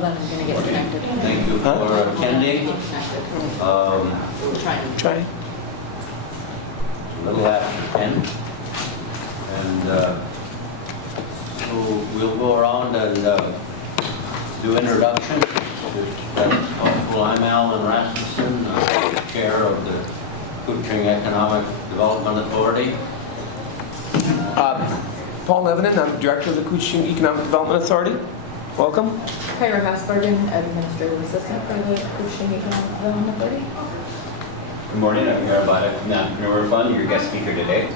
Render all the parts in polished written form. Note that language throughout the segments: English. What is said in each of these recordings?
Hold on, I'm going to get connected. Thank you for attending. Try. A little after 10. And so we'll go around and do introductions. I'm Alan Rasmussen, Chair of the Kuching Economic Development Authority. Paul Levinan, I'm Director of the Kuching Economic Development Authority. Welcome. Kyra Hasbergen, Administrative Assistant for the Kuching Economic Development Authority. Good morning, I'm Kyra Hasbergen from the Entrepreneur Fund, your guest speaker today.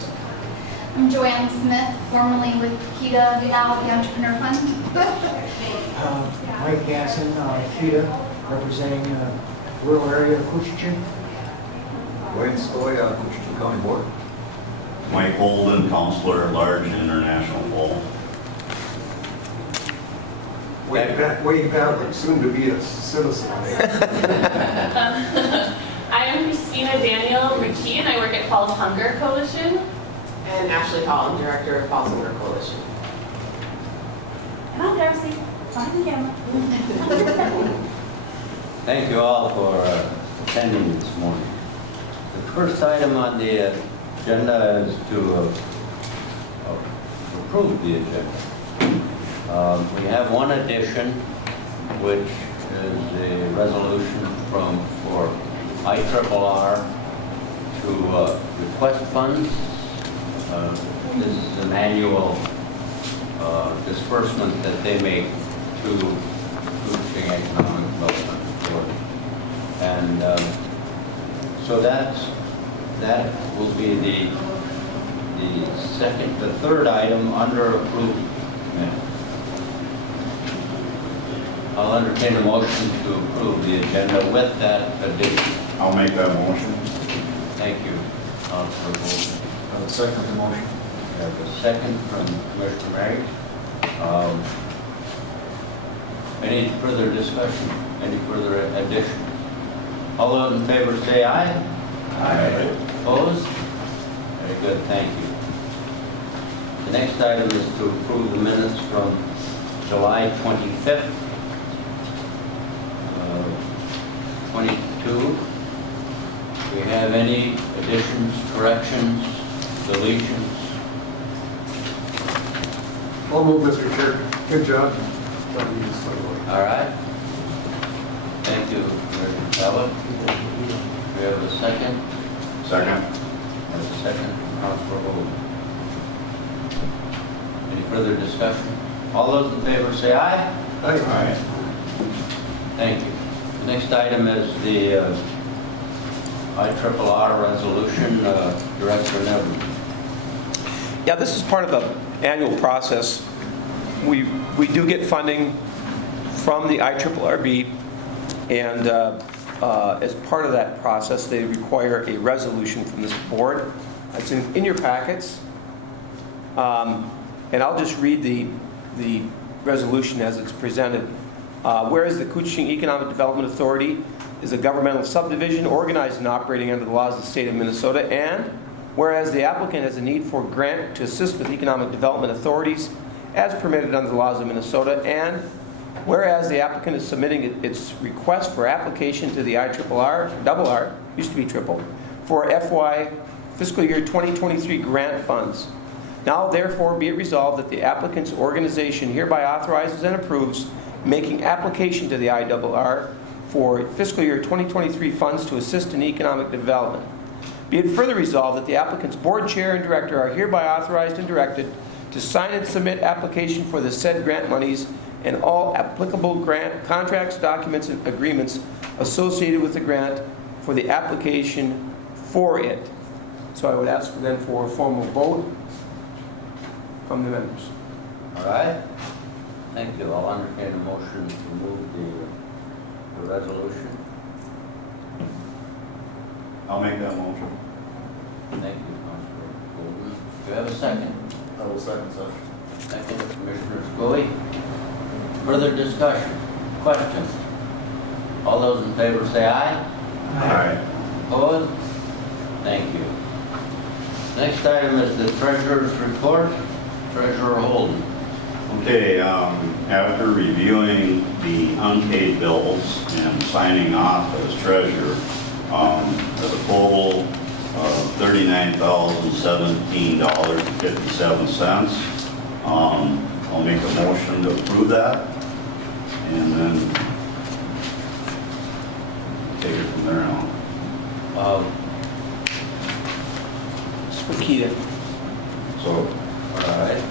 I'm Joanne Smith, formerly with Keda, now the Entrepreneur Fund. Mike Gasson, Keda, representing rural area of Kuching. Wayne Scully, Kuching County Board. Mike Holden, Counselor at Large and International Bowl. Wayne Pat, soon to be a citizen. I am Christina Daniel McKee, and I work at Paul's Hunger Coalition. And Ashley Hall, I'm Director of Paul's Hunger Coalition. And I'm Darcy, behind the camera. Thank you all for attending this morning. The first item on the agenda is to approve the agenda. We have one addition, which is a resolution for IRRR to request funds. This is an annual disbursement that they make to Kuching Economic Development Authority. And so that will be the third item under approved minutes. I'll entertain a motion to approve the agenda with that addition. I'll make that motion. Thank you, Councilor Holden. I'll second the motion. We have a second from Commissioner Mary. Any further discussion? Any further addition? All those in favor say aye. Aye. Opposed? Very good, thank you. The next item is to approve the minutes from July 25th, 22. Do we have any additions, corrections, deletions? I'll move, Mr. Chair. Good job. All right. Thank you, Commissioner Talbot. We have a second. Second. And a second from Councilor Holden. Any further discussion? All those in favor say aye. Aye. Thank you. The next item is the IRRR resolution, Director Neville. Yeah, this is part of the annual process. We do get funding from the IRRB, and as part of that process, they require a resolution from this board. It's in your packets, and I'll just read the resolution as it's presented. Whereas the Kuching Economic Development Authority is a governmental subdivision organized and operating under the laws of the state of Minnesota, and whereas the applicant has a need for a grant to assist with economic development authorities as permitted under the laws of Minnesota, and whereas the applicant is submitting its request for application to the IRRR, used to be triple, for FY fiscal year 2023 grant funds. Now therefore be it resolved that the applicant's organization hereby authorizes and approves making application to the IRRR for fiscal year 2023 funds to assist in economic development. Be it further resolved that the applicant's board chair and director are hereby authorized and directed to sign and submit application for the said grant monies and all applicable grant contracts, documents, and agreements associated with the grant for the application for it. So I would ask then for a formal vote from the members. All right. Thank you. I'll entertain a motion to move the resolution. I'll make that motion. Thank you, Councilor Holden. Do you have a second? I will second that. Second, Commissioner Scully. Further discussion? Questions? All those in favor say aye. Aye. Opposed? Thank you. Next item is the Treasurer's Report. Treasurer Holden. Okay, after reviewing the unpaid bills and signing off as treasurer at a total of $39,017.57. I'll make a motion to approve that, and then take it from there on. It's for Keda. So All right.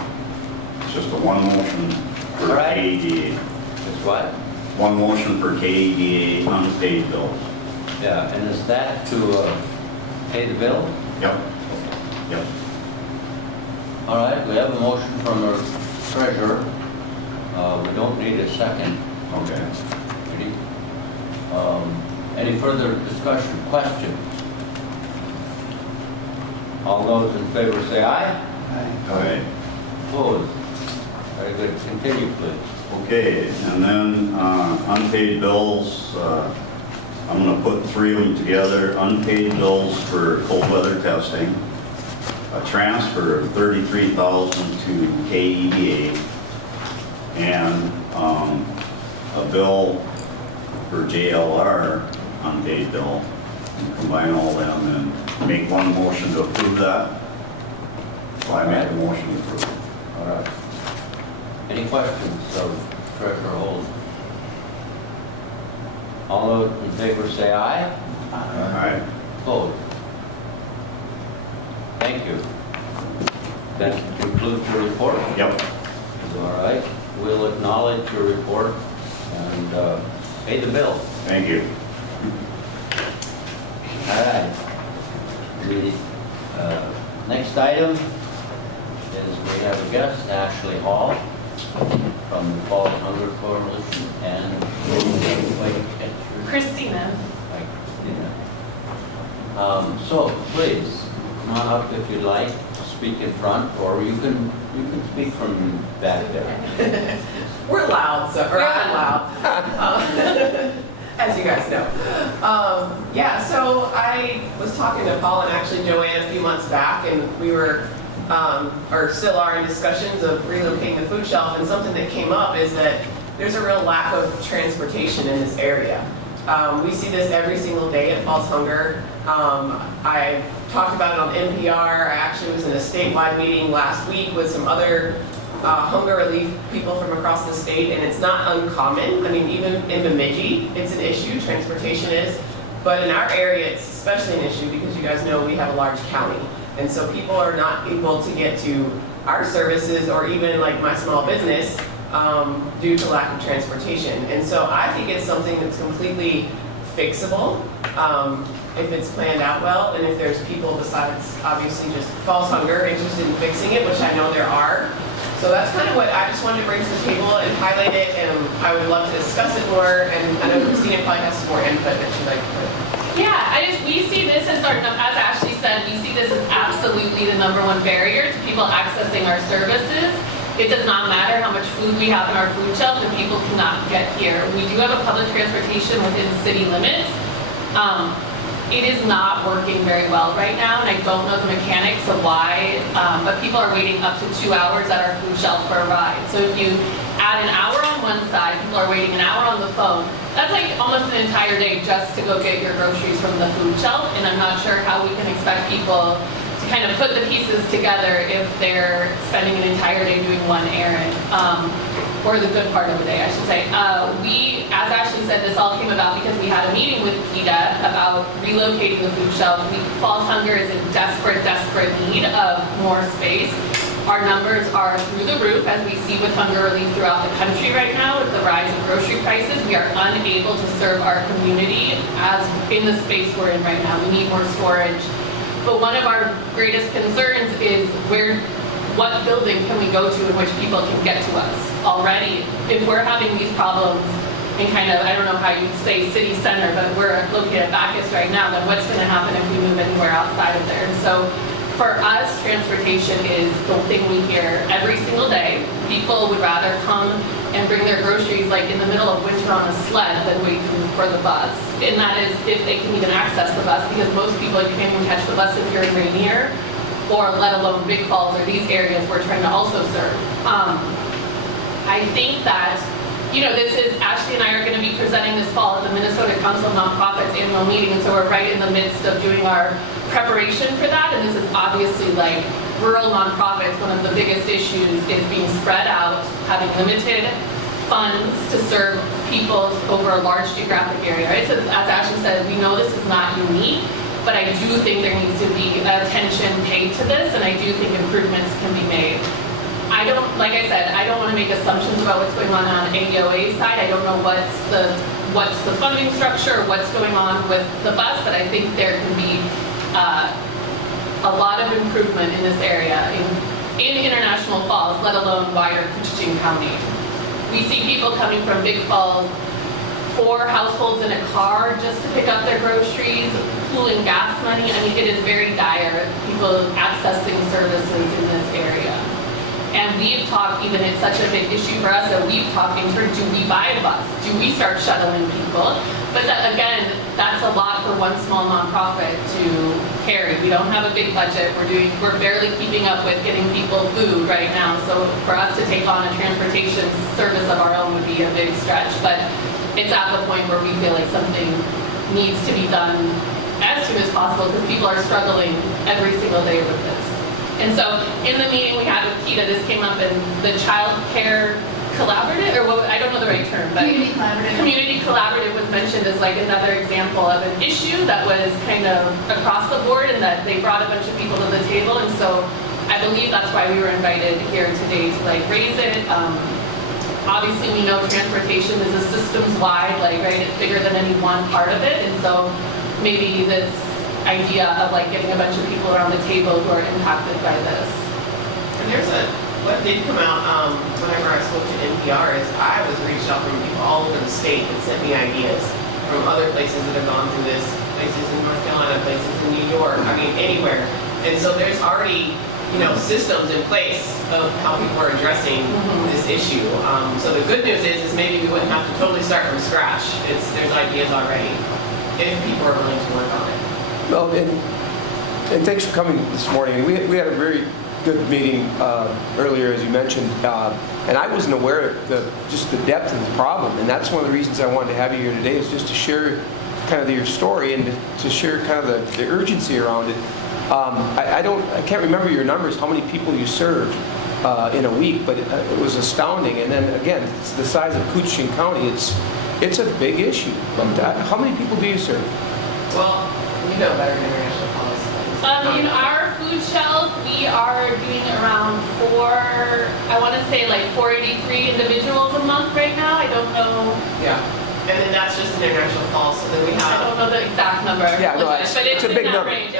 it's just a one motion for All right. KEDA. It's what? One motion for KEDA unpaid bills. Yeah, and is that to pay the bill? Yep. Yep. All right, we have a motion from our treasurer. We don't need a second. Okay. Ready? Any further discussion, question? All those in favor say aye. All right. Opposed? Very good. Continue, please. Okay, and then unpaid bills, I'm going to put three of them together. Unpaid bills for cold weather testing, a transfer of $33,000 to KEDA, and a bill for JLR unpaid bill. Combine all them and make one motion to approve that. So I make a motion to approve. All right. Any questions of Treasurer Holden? All those in favor say aye. All right. Opposed? Thank you. That concludes your report. Yep. All right. We'll acknowledge your report and pay the bill. Thank you. All right. The next item is we have a guest, Ashley Hall, from the Fall Hunger Coalition, and Christina. So please come on up if you'd like to speak in front, or you can speak from back there. We're loud, so, or I'm loud, as you guys know. Yeah, so I was talking to Paul and actually Joanne a few months back, and we were, or still are in discussions of relocating the food shelf, and something that came up is that there's a real lack of transportation in this area. We see this every single day at Falls Hunger. I talked about it on NPR. I actually was in a statewide meeting last week with some other hunger relief people from across the state, and it's not uncommon. I mean, even in Bemidji, it's an issue, transportation is. But in our area, it's especially an issue because you guys know we have a large county. And so people are not able to get to our services or even like my small business due to lack of transportation. And so I think it's something that's completely fixable if it's planned out well, and if there's people besides obviously just Falls Hunger interested in fixing it, which I know there are. So that's kind of what I just wanted to bring to the table and highlight it, and I would love to discuss it more. And I know Christina probably has some more input that she'd like to put. Yeah, we see this as our, as Ashley said, we see this as absolutely the #1 barrier to people accessing our services. It does not matter how much food we have in our food shelf if people cannot get here. We do have a public transportation within city limits. It is not working very well right now, and I don't know the mechanics of why, but people are waiting up to 2 hours at our food shelf for a ride. So if you add an hour on one side, people are waiting an hour on the phone. That's like almost an entire day just to go get your groceries from the food shelf, and I'm not sure how we can expect people to kind of put the pieces together if they're spending an entire day doing one errand, or the good part of the day, I should say. We, as Ashley said, this all came about because we had a meeting with Keda about relocating the food shelf. Falls Hunger is in desperate need of more space. Our numbers are through the roof, as we see with hunger relief throughout the country right now. With the rise in grocery prices, we are unable to serve our community as in the space we're in right now. We need more storage. But one of our greatest concerns is what building can we go to in which people can get to us already? If we're having these problems in kind of, I don't know how you'd say city center, but we're located at Bacchus right now, then what's going to happen if we move anywhere outside of there? So for us, transportation is the thing we hear every single day. People would rather come and bring their groceries like in the middle of winter on a sled than wait for the bus. And that is if they can even access the bus, because most people, you can't even catch the bus if you're in Rainier, or let alone Big Falls or these areas we're trying to also serve. I think that this is, Ashley and I are going to be presenting this fall at the Minnesota Council of Nonprofits annual meeting, and so we're right in the midst of doing our preparation for that, and this is obviously like rural nonprofits, one of the biggest issues is being spread out, having limited funds to serve people over a large geographic area, right? So as Ashley said, we know this is not unique, but I do think there needs to be attention paid to this, and I do think improvements can be made. Like I said, I don't want to make assumptions about what's going on ADOA's side. I don't know what's the funding structure, what's going on with the bus, but I think there can be a lot of improvement in this area in International Falls, let alone wider Kuching County. We see people coming from Big Falls, 4 households in a car just to pick up their groceries, pooling gas money. I mean, it is very dire, people accessing services in this area. And we've talked, even it's such a big issue for us, that we've talked in turn, do we buy a bus? Do we start shuttling people? But that, again, that's a lot for one small nonprofit to carry. We don't have a big budget. We're barely keeping up with getting people food right now. So for us to take on a transportation service of our own would be a big stretch. But it's at the point where we feel like something needs to be done as soon as possible because people are struggling every single day with this. And so in the meeting we had with Keda, this came up in the child care collaborative, or what, I don't know the right term, but community collaborative was mentioned as like another example of an issue that was kind of across the board and that they brought a bunch of people to the table. And so I believe that's why we were invited here today to like raise it. Obviously we know transportation is a systems wide, like, right, it's bigger than any one part of it. And so maybe this idea of like getting a bunch of people around the table who are impacted by this. And what did come out whenever I spoke to NPR is I was reached out from people all over the state that sent me ideas from other places that have gone through this, places in North Carolina, places in New York, I mean anywhere. And so there's already, systems in place of how people are addressing this issue. So the good news is maybe we wouldn't have to totally start from scratch. There's ideas already if people are willing to work on it. Well, and thanks for coming this morning. We had a very good meeting earlier, as you mentioned, and I wasn't aware of just the depth of the problem, and that's one of the reasons I wanted to have you here today is just to share kind of your story and to share kind of the urgency around it. I can't remember your numbers, how many people you serve in a week, but it was astounding. And then again, it's the size of Kuching County. It's a big issue. But how many people do you serve? Well, you know better than international policy. In our food shelf, we are doing around 483 individuals a month right now. I don't know. Yeah. And then that's just an international falls. So then we have. I don't know the exact number. Yeah, no, but it's a big in that number. range.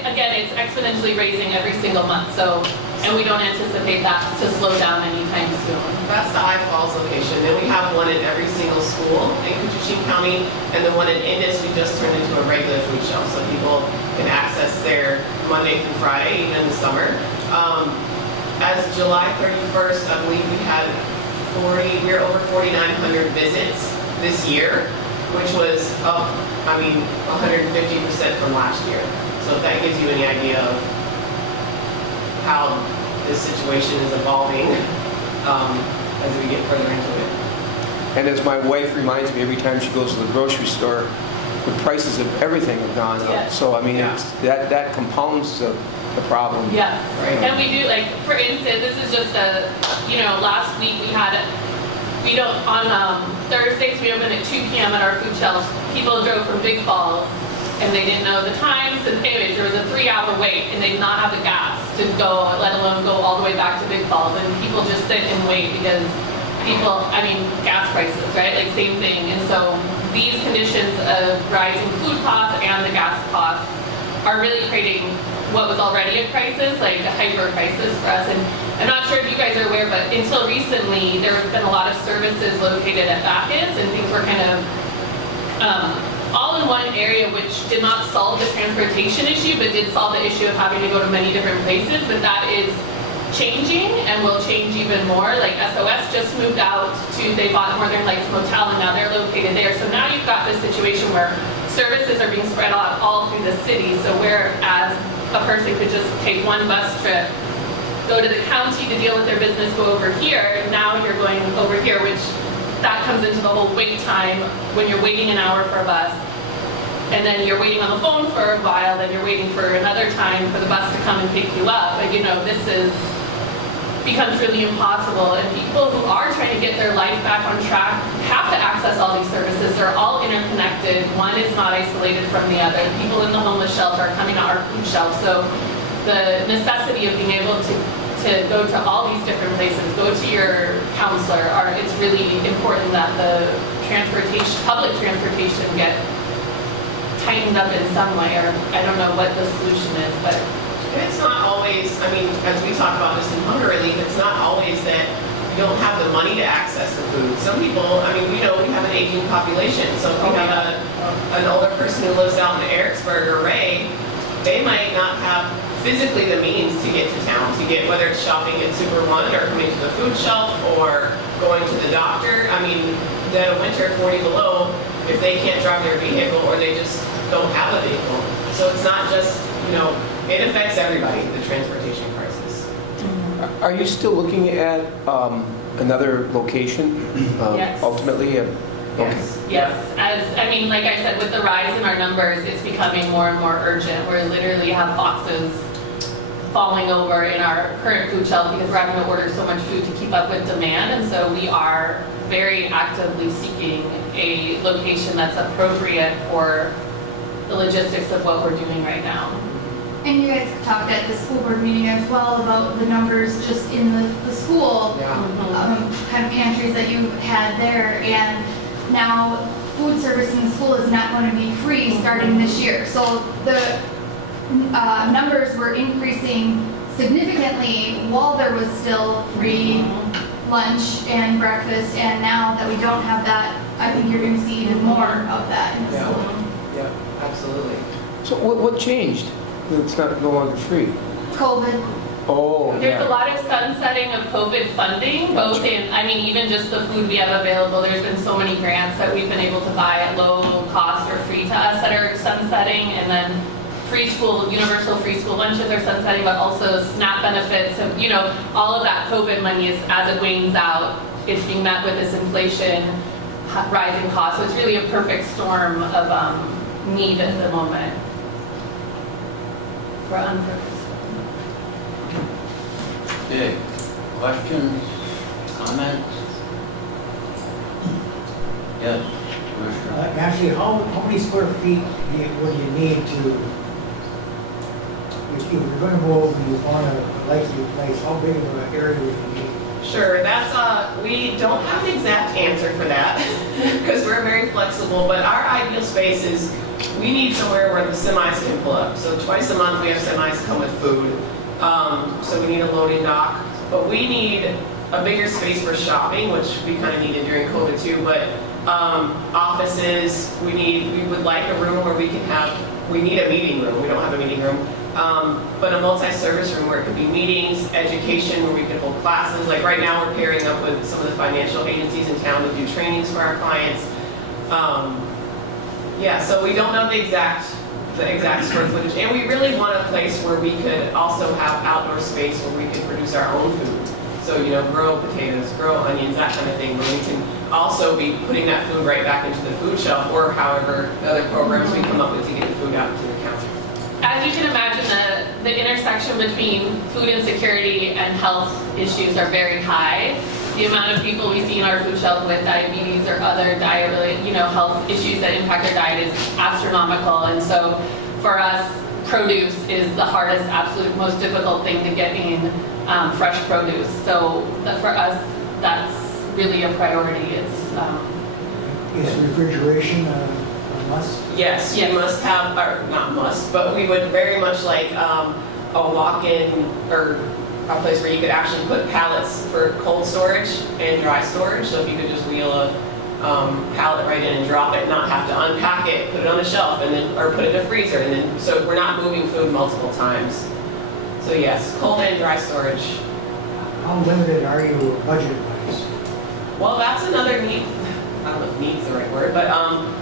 Again, it's exponentially raising every single month. So, and we don't anticipate that to slow down anytime soon. That's the I Falls location. Then we have one in every single school in Kuching County, and the one in Indus we just turned into a regular food shelf, so people can access there Monday through Friday, even in the summer. As July 31st, I believe we're over 4,900 visits this year, which was up, 150% from last year. So if that gives you any idea of how this situation is evolving as we get further into it. And as my wife reminds me every time she goes to the grocery store, the prices of everything have gone up. Yes. So it's, that compounds the problem. Yes. Right. And we do, like, for instance, this is just last week on Thursdays we opened at 2 p.m. at our food shelves. People drove from Big Falls and they didn't know the times. And anyways, there was a 3-hour wait and they did not have the gas to go, let alone go all the way back to Big Falls. And people just sit and wait because gas prices, right? Like same thing. And so these conditions of rising food costs and the gas costs are really creating what was already a crisis, like a hyper crisis for us. And I'm not sure if you guys are aware, but until recently, there have been a lot of services located at Bacchus, and things were kind of all in one area, which did not solve the transportation issue, but did solve the issue of having to go to many different places. But that is changing and will change even more. Like SOS just moved out they bought Northern Lights Motel, and now they're located there. So now you've got this situation where services are being spread out all through the city. So whereas a person could just take one bus trip, go to the county to deal with their business, go over here, now you're going over here, which that comes into the whole wait time when you're waiting an hour for a bus. And then you're waiting on the phone for a while, then you're waiting for another time for the bus to come and pick you up. But this becomes really impossible. And people who are trying to get their life back on track have to access all these services. They're all interconnected. One is not isolated from the other. People in the homeless shelter are coming to our food shelf. So the necessity of being able to go to all these different places, go to your counselor, it's really important that the public transportation get tightened up in some way, or I don't know what the solution is, but It's not always, as we talk about this in hunger relief, it's not always that you don't have the money to access the food. Some people, we know we have an aging population, so if we have an older person who lives out in Ericsburg or Ray, they might not have physically the means to get to town, whether it's shopping at Super One or coming to the food shelf or going to the doctor. Dead of winter, 40 below, if they can't drive their vehicle or they just don't have a vehicle. So it's not just, it affects everybody, the transportation crisis. Are you still looking at another location Yes. ultimately? yes. Like I said, with the rise in our numbers, it's becoming more and more urgent. We literally have boxes falling over in our current food shelf because we're having to order so much food to keep up with demand. And so we are very actively seeking a location that's appropriate for the logistics of what we're doing right now. And you guys talked at the school board meeting as well about the numbers just in the school, kind of pantries that you had there. And now food service in the school is not going to be free starting this year. So the numbers were increasing significantly while there was still free lunch and breakfast. And now that we don't have that, I think you're going to see even more of that in the school. Yeah, absolutely. So what changed? It's no longer free. COVID. Oh, There's a lot of sunsetting of COVID funding, both in, even just the food we have available. There's been so many grants that we've been able to buy at low cost or free to us that are sunsetting, and then universal free school lunches are sunsetting, but also SNAP benefits, and all of that COVID money is, as it wanes out, it's being met with this inflation, rising costs. So it's really a perfect storm of need at the moment. For unpurposed. Okay, questions, comments? Yes, Commissioner. Actually, how many square feet would you need to, if you were going to go over, you want a likely place, how big of an area would you need? Sure, we don't have an exact answer for that because we're very flexible, but our ideal space is we need somewhere where the semis can pull up. So twice a month we have semis come with food. So we need a loading dock, but we need a bigger space for shopping, which we kind of needed during COVID too, but offices, we would like a room where we need a meeting room, we don't have a meeting room, but a multi-service room where it could be meetings, education, where we could hold classes. Like right now we're pairing up with some of the financial agencies in town to do trainings for our clients. So we don't know the exact square footage, and we really want a place where we could also have outdoor space where we can produce our own food. So, grow potatoes, grow onions, that kind of thing, where we can also be putting that food right back into the food shelf, or however other programs we come up with to get the food out to the counter. As you can imagine, the intersection between food insecurity and health issues are very high. The amount of people we see in our food shelf with diabetes or other diet-related, health issues that impact their diet is astronomical. And so for us, produce is the hardest, absolute most difficult thing to get in, fresh produce. So for us, that's really a priority. Is refrigeration a must? Yes, you must have, or not must, but we would very much like a walk-in or a place where you could actually put pallets for cold storage and dry storage. So if you could just wheel a pallet right in and drop it, not have to unpack it, put it on the shelf, and then or put it in a freezer, and then so we're not moving food multiple times. So yes, cold and dry storage. How limited are you budget-wise? Well, that's another need. I don't know if need's the right word, but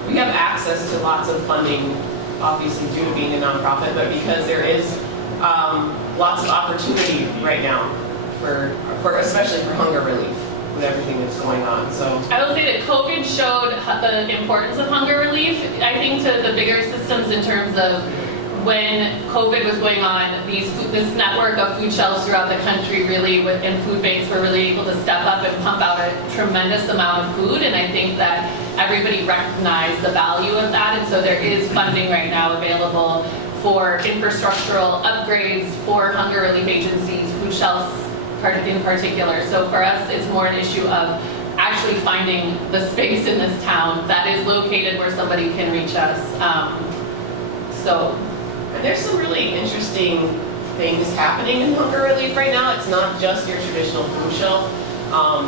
we have access to lots of funding, obviously due to being a nonprofit, but because there is lots of opportunity right now for especially for hunger relief. with everything that's going on. So I will say that COVID showed the importance of hunger relief. I think to the bigger systems in terms of when COVID was going on, this network of food shelves throughout the country really, and food banks were really able to step up and pump out a tremendous amount of food. And I think that everybody recognized the value of that. And so there is funding right now available for infrastructural upgrades for hunger relief agencies, food shelves in particular. So for us, it's more an issue of actually finding the space in this town that is located where somebody can reach us. and there's some really interesting things happening in hunger relief right now. It's not just your traditional food shelf. I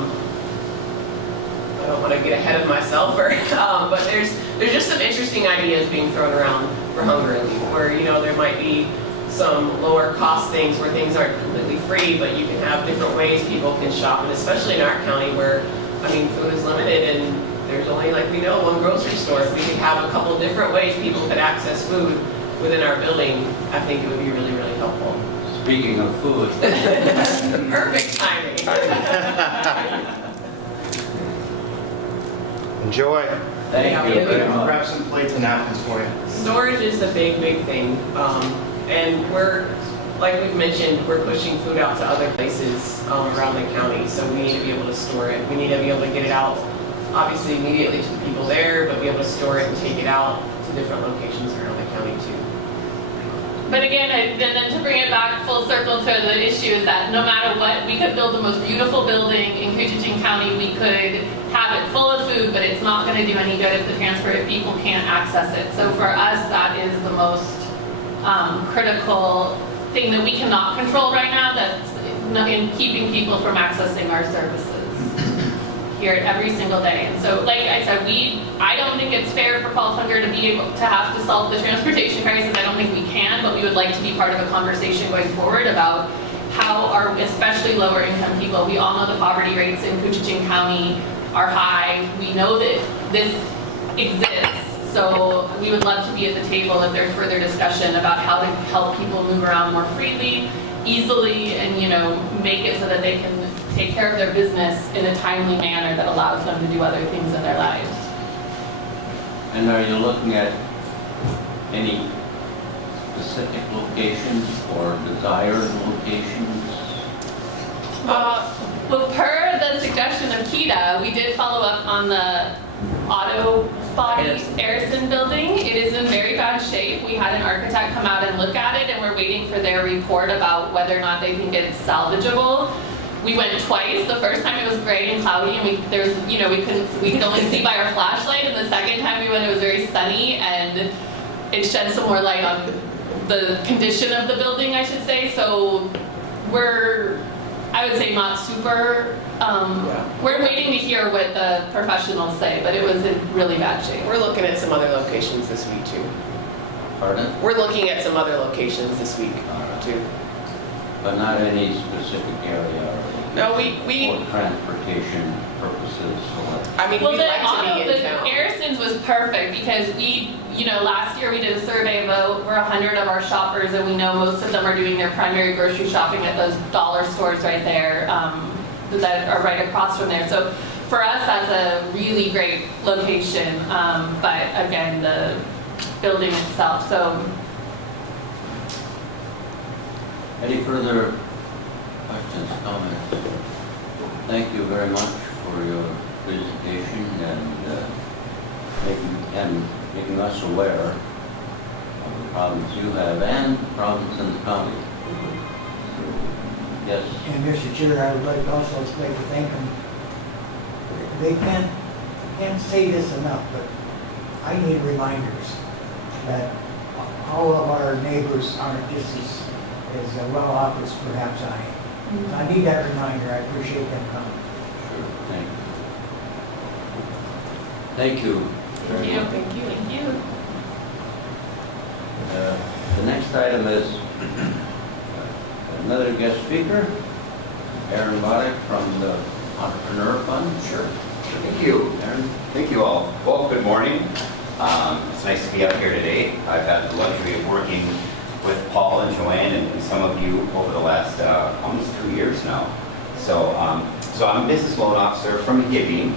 don't want to get ahead of myself, but there's just some interesting ideas being thrown around for hunger relief, where there might be some lower cost things where things aren't completely free, but you can have different ways people can shop, and especially in our county where food is limited and there's only, like we know, one grocery store. If we could have a couple different ways people could access food within our building, I think it would be really, really helpful. Speaking of food. Perfect timing. Enjoy. Thank you very I'll much. grab some plates and napkins for you. Storage is a big, big thing. And we're, like we've mentioned, we're pushing food out to other places around the county. So we need to be able to store it. We need to be able to get it out, obviously immediately to the people there, but be able to store it and take it out to different locations around the county too. But again, and then to bring it back full circle to the issue is that no matter what, we could build the most beautiful building in Coochin County, we could have it full of food, but it's not going to do any good if if people can't access it. So for us, that is the most critical thing that we cannot control right now, that's in keeping people from accessing our services here every single day. And so, like I said, I don't think it's fair for Falls Hunger to be able to have to solve the transportation crisis. I don't think we can, but we would like to be part of a conversation going forward about how our, especially lower income people, we all know the poverty rates in Coochin County are high. We know that this exists. So we would love to be at the table if there's further discussion about how to help people move around more freely, easily, and make it so that they can take care of their business in a timely manner that allows them to do other things in their lives. And are you looking at any specific locations or desired locations? Well, per the suggestion of Keda, we did follow up on the auto body Harrison building. It is in very bad shape. We had an architect come out and look at it, and we're waiting for their report about whether or not they think it's salvageable. We went twice. The first time it was gray and cloudy, and we could only see by our flashlight. And the second time we went, it was very sunny, and it shed some more light on the condition of the building, I should say. So I would say not super. We're waiting to hear what the professionals say, but it was in really bad shape. We're looking at some other locations this week too. Pardon? We're looking at some other locations this week too. But not any specific area No, for transportation purposes or... Well, we'd like to be in town. Harrison's was perfect because last year we did a survey of over 100 of our shoppers, and we know most of them are doing their primary grocery shopping at those dollar stores right there that are right across from there. So for us, that's a really great location. But again, the building itself. So. Any further questions, comments? Thank you very much for your presentation and making us aware of the problems you have and problems in the county. Yes. And Mr. Chair, I would also like to thank them. They can't say this enough, but I need reminders that all of our neighbors aren't just as well off as perhaps I am. So I need that reminder. I appreciate them coming. Sure, thank you. Thank you. Thank you. Thank you. The next item is another guest speaker, Aaron Boddick from the Entrepreneur Fund. Sure. Thank you. Aaron? Thank you all. Well, good morning. It's nice to be out here today. I've had the luxury of working with Paul and Joanne and some of you over the last almost 2 years now. So So I'm a business loan officer from Hibbing.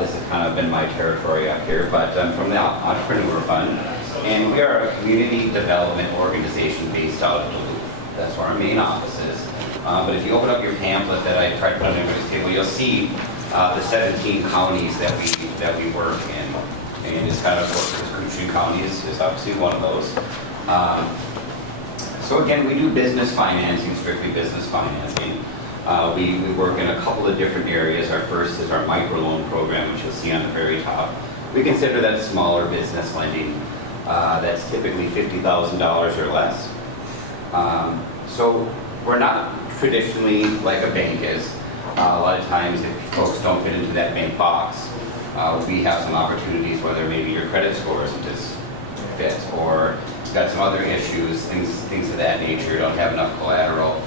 This has kind of been my territory up here, but I'm from the Entrepreneur Fund. And we are a community development organization based out of Duluth. That's where our main office is. But if you open up your pamphlet that I tried to put on everybody's table, you'll see the 17 counties that we work in. And it's kind of, Kootenai County is obviously one of those. So again, we do business financing, strictly business financing. We work in a couple of different areas. Our first is our microloan program, which you'll see on the very top. We consider that smaller business lending. That's typically $50,000 or less. So we're not traditionally like a bank is. A lot of times if folks don't fit into that bank box, we have some opportunities whether maybe your credit score isn't as fit or you've got some other issues, things of that nature, you don't have enough collateral.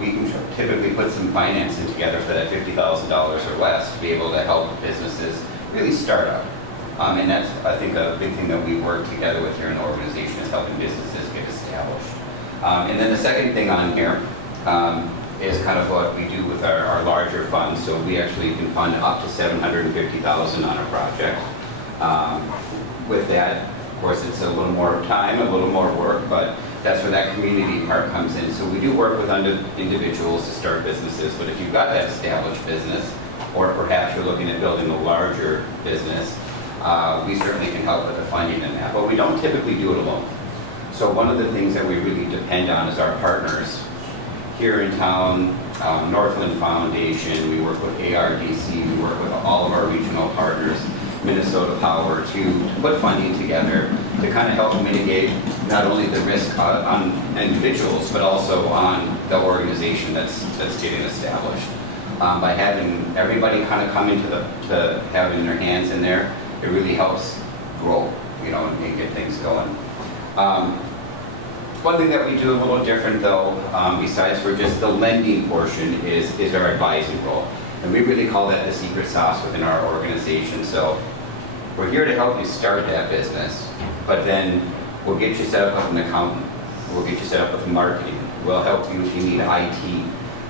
We can typically put some financing together for that $50,000 or less to be able to help businesses really start up. And that's, I think, a big thing that we work together with here in the organization is helping businesses get established. And then the second thing on here is kind of what we do with our larger funds. So we actually can fund up to $750,000 on a project. With that, of course, it's a little more time, a little more work, but that's where that community part comes in. So we do work with individuals to start businesses, but if you've got that established business, or perhaps you're looking at building a larger business, we certainly can help with the funding in that. But we don't typically do it alone. So one of the things that we really depend on is our partners. Here in town, Northland Foundation, we work with ARDC, we work with all of our regional partners, Minnesota Power, to put funding together to kind of help mitigate not only the risk on individuals, but also on the organization that's getting established. By having everybody kind of come into to having their hands in there, it really helps grow, and get things going. One thing that we do a little different though, besides for just the lending portion, is our advising role. And we really call that the secret sauce within our organization. So we're here to help you start that business, but then we'll get you set up with an accountant. We'll get you set up with marketing. We'll help you if you need IT.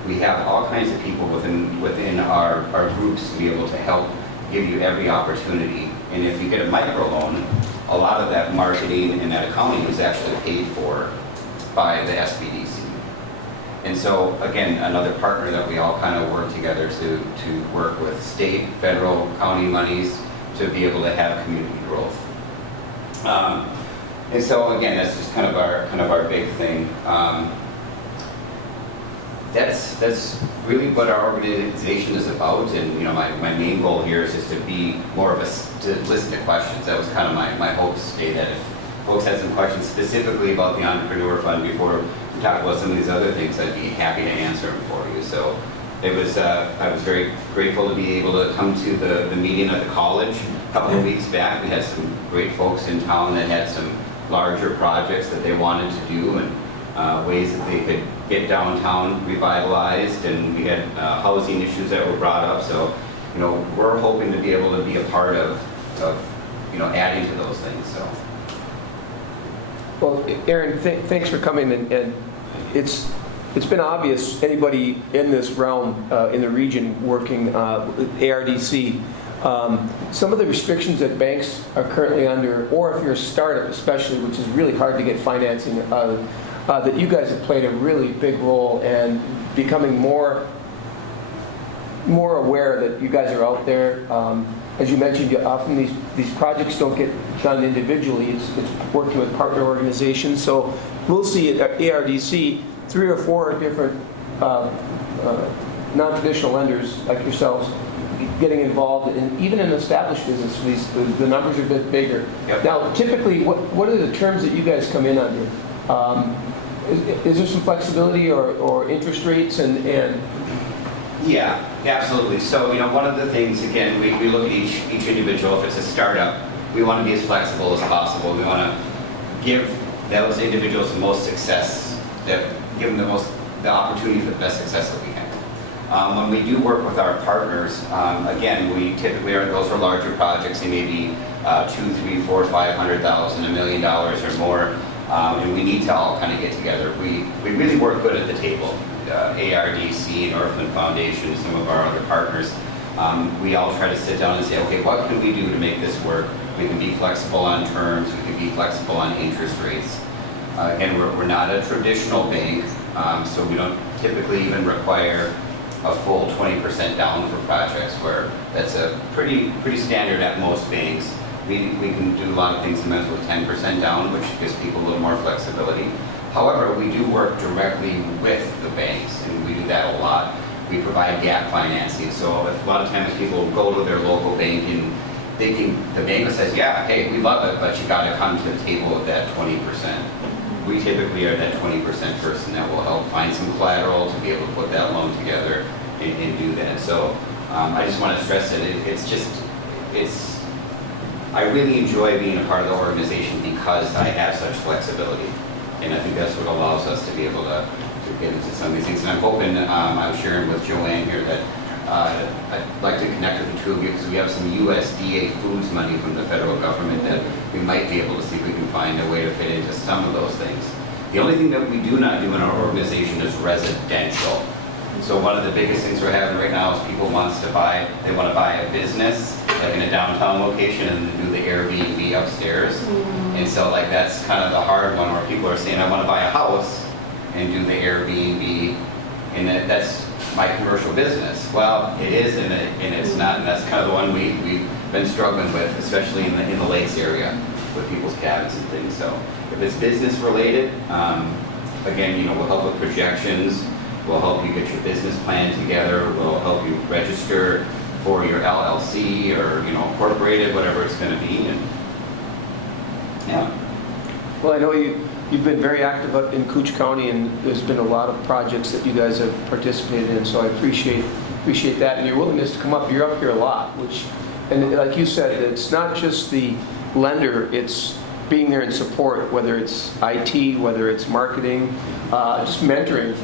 We have all kinds of people within our groups to be able to help give you every opportunity. And if you get a microloan, a lot of that marketing and that accounting is actually paid for by the SBDC. And so, again, another partner that we all kind of work together to work with state, federal, county monies to be able to have community growth. And so, again, that's just kind of our big thing. That's really what our organization is about, and my main goal here is just to be more of to listen to questions. That was kind of my hopes today, that if folks had some questions specifically about the Entrepreneur Fund before we talk about some of these other things, I'd be happy to answer them for you. So it was I was very grateful to be able to come to the meeting at the college a couple of weeks back. We had some great folks in town that had some larger projects that they wanted to do, and ways that they could get downtown revitalized, and we had housing issues that were brought up. So, we're hoping to be able to be a part of adding to those things. So. Well, Aaron, thanks for coming, and it's been obvious, anybody in this realm, in the region working ARDC, some of the restrictions that banks are currently under, or if you're a startup especially, which is really hard to get financing, that you guys have played a really big role in becoming more aware that you guys are out there. As you mentioned, often these projects don't get done individually. It's working with partner organizations. So we'll see at ARDC 3 or 4 different non-traditional lenders like yourselves getting involved, and even in established businesses, the numbers are a bit bigger. Yep. Now, typically, what are the terms that you guys come in under? Is there some flexibility or interest rates and Yeah, absolutely. So, one of the things, again, we look at each individual. If it's a startup, we want to be as flexible as possible. We want to give those individuals the most success, give them the opportunity for the best success that we can. When we do work with our partners, again, we typically those are larger projects. They may be $200,000, $300,000, $400,000, $500,000, $1 million or more. And we need to all kind of get together. We really work good at the table. ARDC, Northland Foundation, some of our other partners, we all try to sit down and say, okay, what can we do to make this work? We can be flexible on terms, we can be flexible on interest rates. Again, we're not a traditional bank, so we don't typically even require a full 20% down for projects, where that's a pretty standard at most banks. We can do a lot of things sometimes with 10% down, which gives people a little more flexibility. However, we do work directly with the banks, and we do that a lot. We provide gap financing, so if a lot of times people go to their local bank and thinking, the bank says, yeah, hey, we love it, but you gotta come to the table with that 20%. We typically are that 20% person that will help find some collateral to be able to put that loan together and do that. So I just want to stress that I really enjoy being a part of the organization because I have such flexibility. And I think that's what allows us to be able to get into some of these things. And I'm hoping, I was sharing with Joanne here that I'd like to connect with the two of you because we have some USDA foods money from the federal government that we might be able to see if we can find a way to fit into some of those things. The only thing that we do not do in our organization is residential. So one of the biggest things we're having right now is people want to buy a business, like in a downtown location, and then do the Airbnb upstairs. And so like that's kind of the hard one where people are saying, I want to buy a house and do the Airbnb, and that's my commercial business. Well, it is and it's not, and that's kind of the one we've been struggling with, especially in the lakes area with people's cabins and things. So if it's business related, again, we'll help with projections, we'll help you get your business plan together, we'll help you register for your LLC or incorporated, whatever it's going to be, and yeah. Well, I know you've been very active up in Cooch County, and there's been a lot of projects that you guys have participated in, so I appreciate that, and your willingness to come up. You're up here a lot, and like you said, it's not just the lender, it's being there in support, whether it's IT, whether it's marketing, just mentoring,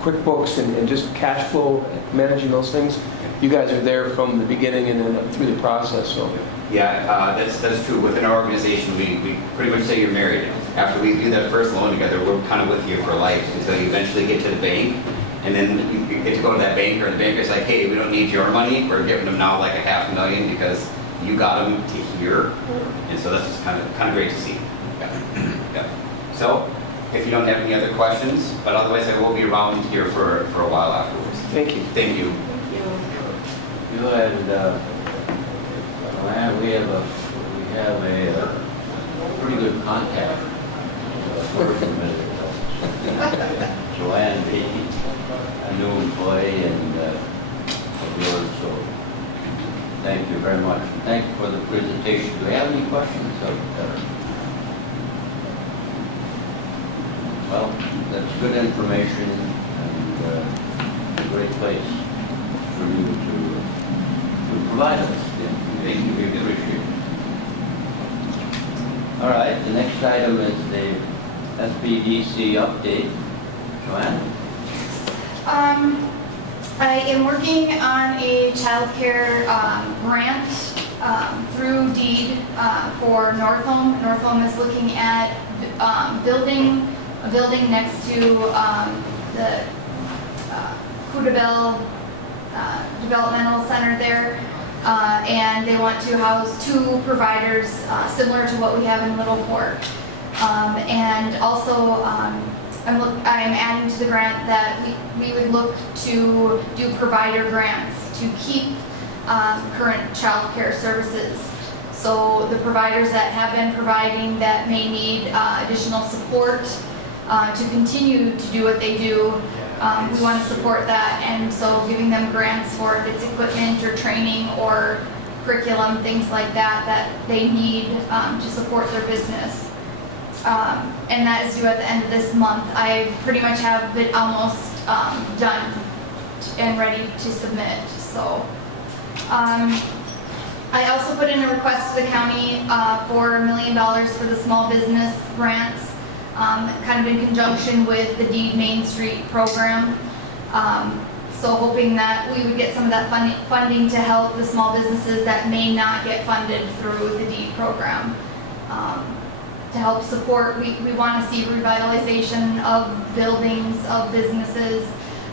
QuickBooks, and just cash flow, managing those things. You guys are there from the beginning and then through the process. So. Yeah, that's true. Within our organization, we pretty much say you're married. After we do that first loan together, we're kind of with you for life until you eventually get to the bank. And then you get to go to that banker, and the banker's like, hey, we don't need your money. We're giving them now like $500,000 because you got them to here. And so that's just kind of great to see. Yeah. So, if you don't have any other questions, but otherwise I will be around here for a while afterwards. Thank you. Thank you. You and Joanne, we have a pretty good contact. Joanne being a new employee of yours, so thank you very much. Thank you for the presentation. Do we have any questions? Well, that's good information and a great place for you to provide us. Thank you, we appreciate it. All right, the next item is the SBDC update. Joanne? I am working on a childcare grant through DEED for Northome. Northome is looking at building a building next to the Keda Developmental Center there, and they want to house 2 providers similar to what we have in Little Fork. And also, I'm adding to the grant that we would look to do provider grants to keep current child care services. So the providers that have been providing that may need additional support to continue to do what they do, we want to support that, and so giving them grants for if it's equipment or training or curriculum, things like that, that they need to support their business. And that is due at the end of this month. I pretty much have it almost done and ready to submit. So I also put in a request to the county for $1 million for the small business grants, kind of in conjunction with the DEED Main Street program. So hoping that we would get some of that funding to help the small businesses that may not get funded through the DEED program. to help support. We want to see revitalization of buildings, of businesses,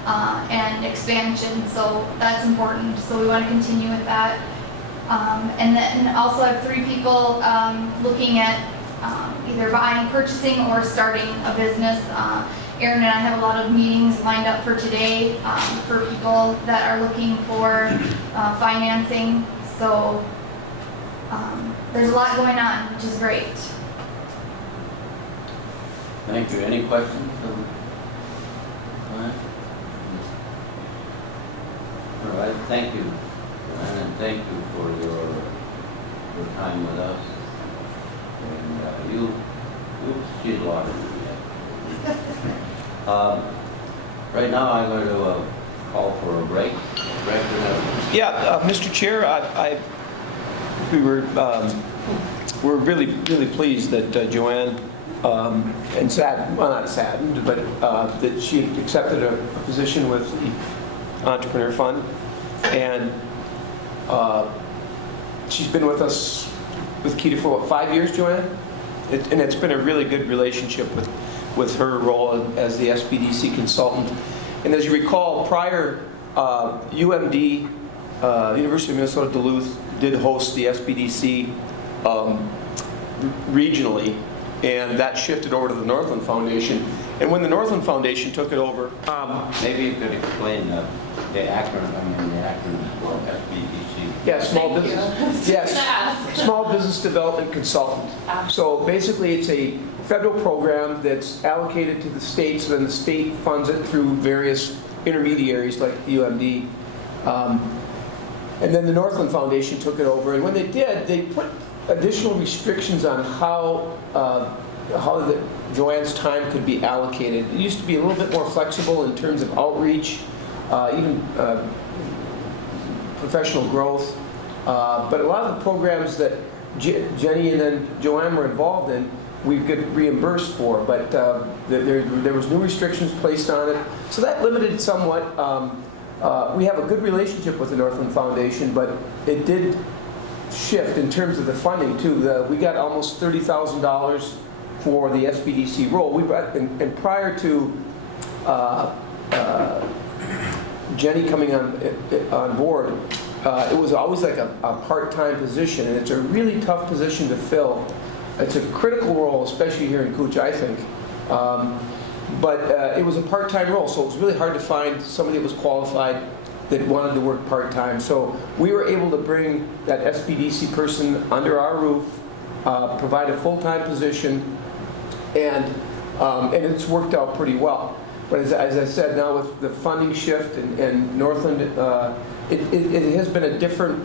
and expansion, so that's important. So we want to continue with that. And then also have 3 people looking at either buying, purchasing, or starting a business. Aaron and I have a lot of meetings lined up for today for people that are looking for financing. So there's a lot going on, which is great. Thank you. Any questions? All right, thank you. And thank you for your time with us. And you see a lot of it. Right now, I'm going to call for a break. Yeah, Mr. Chair, we're really, really pleased that Joanne, and sad, well, not saddened, but that she accepted a position with the Entrepreneur Fund. And she's been with us with Keda for what, 5 years, Joanne? And it's been a really good relationship with her role as the SBDC consultant. And as you recall, prior, UMD, University of Minnesota Duluth, did host the SBDC regionally, and that shifted over to the Northland Foundation. And when the Northland Foundation took it over, Maybe you could explain the acronym for SBDC. yeah, small business. Yes, small business development consultant. So basically, it's a federal program that's allocated to the states, and then the state funds it through various intermediaries like UMD. And then the Northland Foundation took it over, and when they did, they put additional restrictions on how Joanne's time could be allocated. It used to be a little bit more flexible in terms of outreach, even professional growth. But a lot of the programs that Jenny and then Joanne were involved in, we get reimbursed for, but there was new restrictions placed on it. So that limited somewhat. We have a good relationship with the Northland Foundation, but it did shift in terms of the funding too. We got almost $30,000 for the SBDC role. And prior to Jenny coming on board, it was always like a part-time position, and it's a really tough position to fill. It's a critical role, especially here in Cooch, I think. But it was a part-time role, so it was really hard to find somebody that was qualified that wanted to work part-time. So we were able to bring that SBDC person under our roof, provide a full-time position, and it's worked out pretty well. But as I said, now with the funding shift and Northland, it has been a different.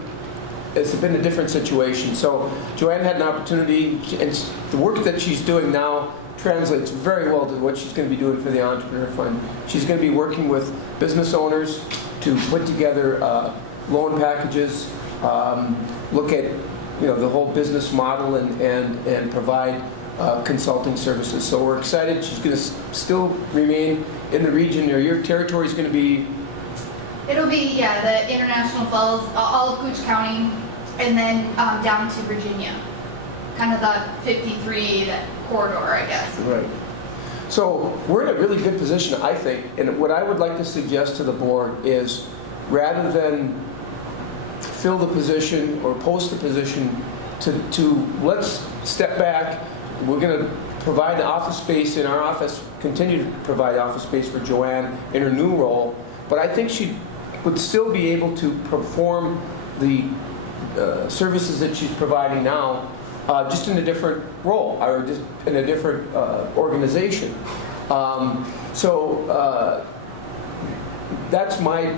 It's been a different situation. So Joanne had an opportunity, and the work that she's doing now translates very well to what she's going to be doing for the Entrepreneur Fund. She's going to be working with business owners to put together loan packages, look at the whole business model, and provide consulting services. So we're excited. She's going to still remain in the region. Your territory is going to be. It'll be, the International Falls, all of Cooch County, and then down to Virginia. Kind of the 53, that corridor, I guess. Right. So we're in a really good position, I think. And what I would like to suggest to the board is, rather than fill the position or post the position, to let's step back. We're going to provide the office space in our office, continue to provide office space for Joanne in her new role. But I think she would still be able to perform the services that she's providing now, just in a different role, or just in a different organization. So that's my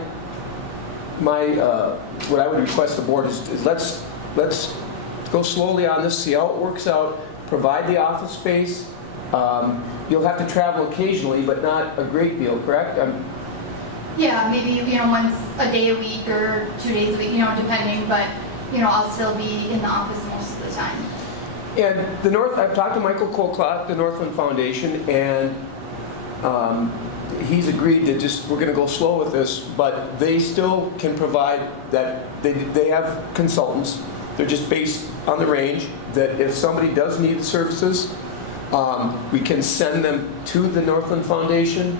what I would request the board is let's go slowly on this, see how it works out, provide the office space. You'll have to travel occasionally, but not a great deal, correct? Yeah, maybe, once a day a week or 2 days a week, depending, but, I'll still be in the office most of the time. And I've talked to Michael Colclott, the Northland Foundation, and he's agreed that we're going to go slow with this, but they still can provide that. They have consultants They're just based on the range, that if somebody does need the services, we can send them to the Northland Foundation.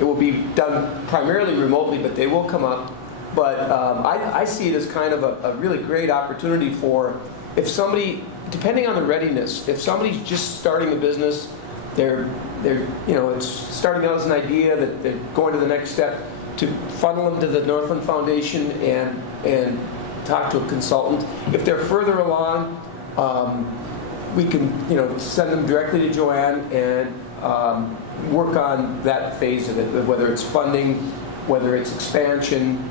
It will be done primarily remotely, but they will come up. But I see it as kind of a really great opportunity for, if somebody, depending on the readiness, if somebody's just starting a business, they're it's starting out as an idea, that they're going to the next step, to funnel them to the Northland Foundation and talk to a consultant. If they're further along, we can send them directly to Joanne and work on that phase of it, whether it's funding, whether it's expansion.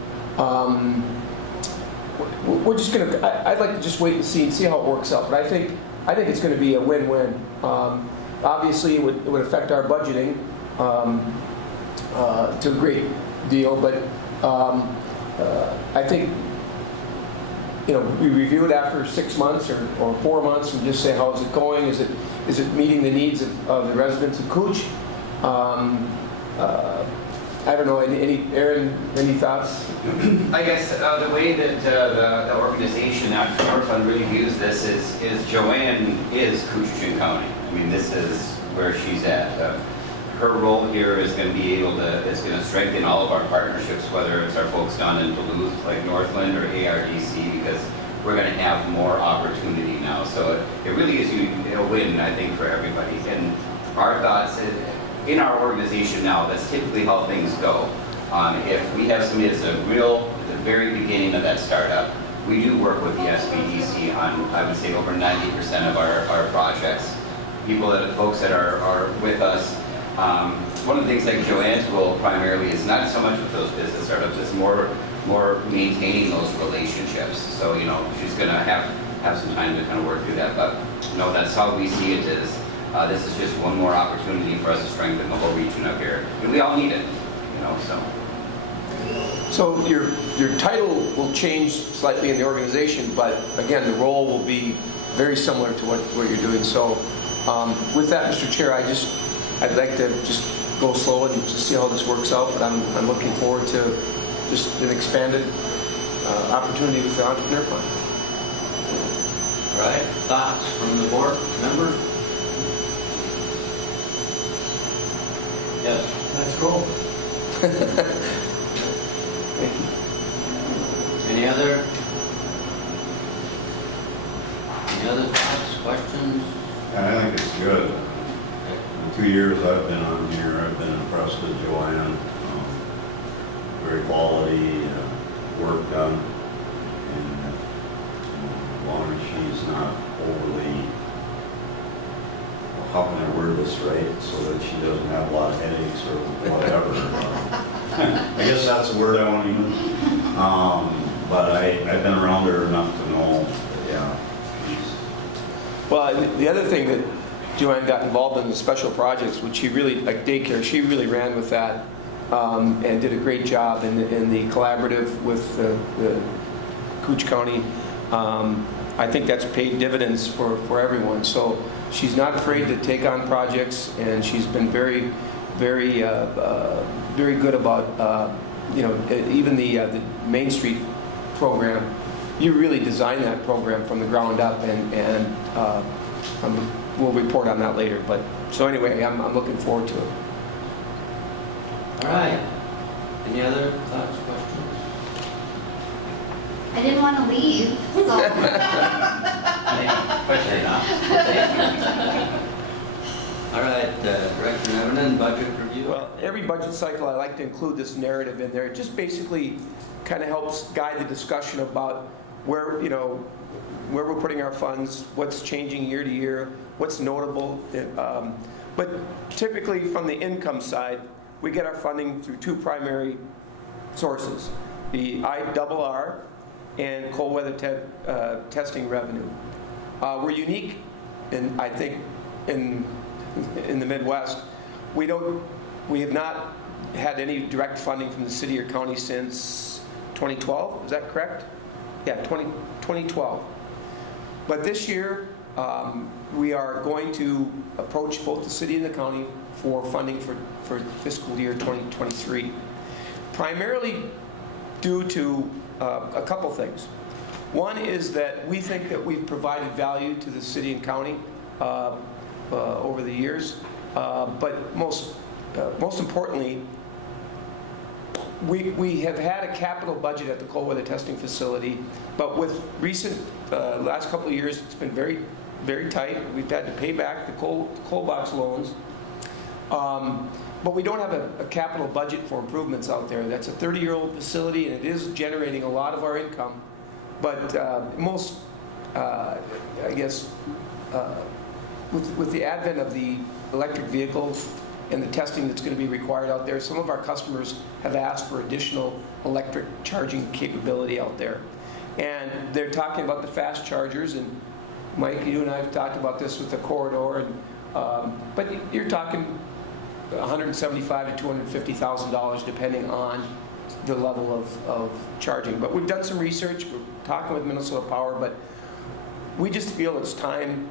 We're just going to, I'd like to just wait and see how it works out. But I think it's going to be a win-win. Obviously, it would affect our budgeting to a great deal, but I think we review it after 6 months or 4 months and just say, how is it going? Is it meeting the needs of the residents of Cooch? I don't know. Aaron, any thoughts? I guess the way that the organization at Northland really views this is Joanne is Cooch County. I mean, this is where she's at. Her role here is going to be is going to strengthen all of our partnerships, whether it's our folks down in Duluth like Northland or ARDC, because we're going to have more opportunity now. So it really is a win, I think, for everybody. And our thoughts in our organization now, that's typically how things go. If we have somebody that's the very beginning of that startup, we do work with the SBDC on, I would say, over 90% of our projects. Folks that are with us. One of the things like Joanne's role primarily is not so much with those business startups, it's more maintaining those relationships. So, she's going to have some time to kind of work through that. But, that's how we see it is, this is just one more opportunity for us to strengthen the whole region up here. And we all need it, so. So your title will change slightly in the organization, but again, the role will be very similar to what you're doing. So with that, Mr. Chair, I'd like to just go slow and just see how this works out, but I'm looking forward to just an expanded opportunity with the Entrepreneur Fund. All right, thoughts from the board member? Yes. Let's go. Thank you. Any other thoughts, questions? I think it's good. The 2 years I've been on here, I've been impressed with Joanne. Very quality work done, and as long as she's not overly, how can I word this right, so that she doesn't have a lot of headaches or whatever. I guess that's the word I want to use. But I've been around her enough to know, Well, the other thing that Joanne got involved in the special projects, which she really, like daycare, she really ran with that and did a great job in the collaborative with the Cooch County. I think that's paid dividends for everyone. So she's not afraid to take on projects, and she's been very, very, very good about, even the Main Street program. You really designed that program from the ground up, and we'll report on that later. But so anyway, I'm looking forward to it. All right. Any other thoughts, questions? I didn't want to leave, so. Question All right, Director Nevinen, budget review. Well, every budget cycle, I like to include this narrative in there. It just basically kind of helps guide the discussion about where we're putting our funds, what's changing year to year, what's notable. But typically from the income side, we get our funding through two primary sources, the IRR and cold weather testing revenue. We're unique, I think, in the Midwest. We have not had any direct funding from the city or county since 2012. Is that correct? Yeah, 2012. But this year, we are going to approach both the city and the county for funding for fiscal year 2023. Primarily due to a couple things. One is that we think that we've provided value to the city and county over the years, but most importantly, we have had a capital budget at the cold weather testing facility, but with recent last couple of years, it's been very, very tight. We've had to pay back the cold box loans. But we don't have a capital budget for improvements out there. That's a 30-year-old facility, and it is generating a lot of our income. But most, I guess, with the advent of the electric vehicles and the testing that's going to be required out there, some of our customers have asked for additional electric charging capability out there. And they're talking about the fast chargers, and Mike, you and I have talked about this with the corridor, and, but you're talking $175,000 to $250,000 depending on the level of charging. But we've done some research, we're talking with Minnesota Power, but we just feel it's time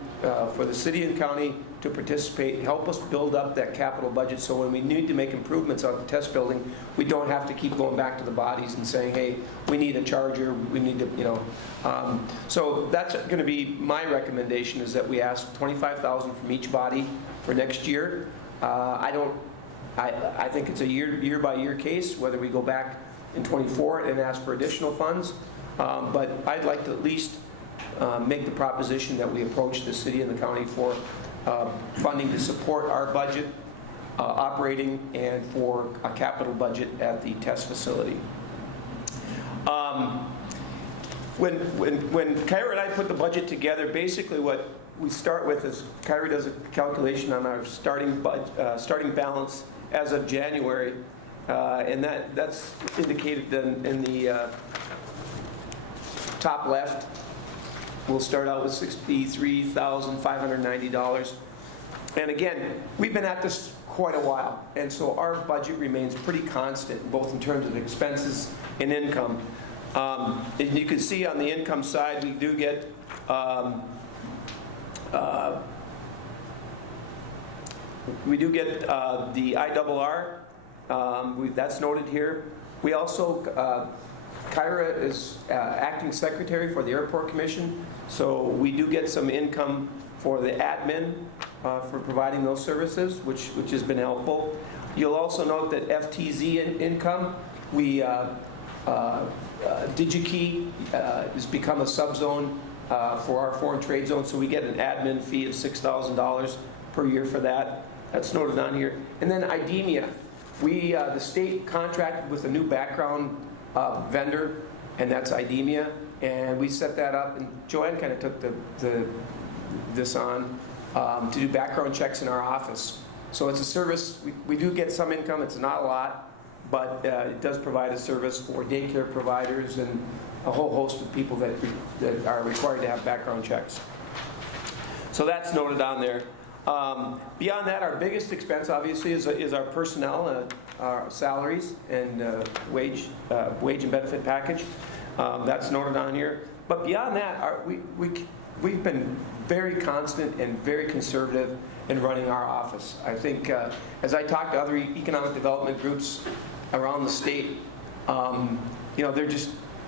for the city and county to participate, help us build up that capital budget, so when we need to make improvements on the test building, we don't have to keep going back to the bodies and saying, hey, we need a charger, we need to, so that's going to be my recommendation, is that we ask $25,000 from each body for next year. I think it's a year by year case, whether we go back in '24 and ask for additional funds, but I'd like to at least make the proposition that we approach the city and the county for funding to support our budget, operating, and for a capital budget at the test facility. When Kyra and I put the budget together, basically what we start with is Kyra does a calculation on our starting balance as of January, and that's indicated in the top left. We'll start out with $63,590. And again, we've been at this quite a while, and so our budget remains pretty constant, both in terms of expenses and income. And you can see on the income side, we do get the IRR. That's noted here. We also, Kyra is acting secretary for the Airport Commission, so we do get some income for the admin for providing those services, which has been helpful. You'll also note that FTZ income, we DigiKey has become a subzone for our foreign trade zone, so we get an admin fee of $6,000 per year for that. That's noted on here. And then IDEMIA, the state contracted with a new background vendor, and that's IDEMIA, and we set that up, and Joanne kind of took this on to do background checks in our office. So it's a service, we do get some income, it's not a lot, but it does provide a service for daycare providers and a whole host of people that are required to have background checks. So that's noted on there. Beyond that, our biggest expense obviously is our personnel, our salaries and wage and benefit package. That's noted on here. But beyond that, we've been very constant and very conservative in running our office. I think as I talk to other economic development groups around the state,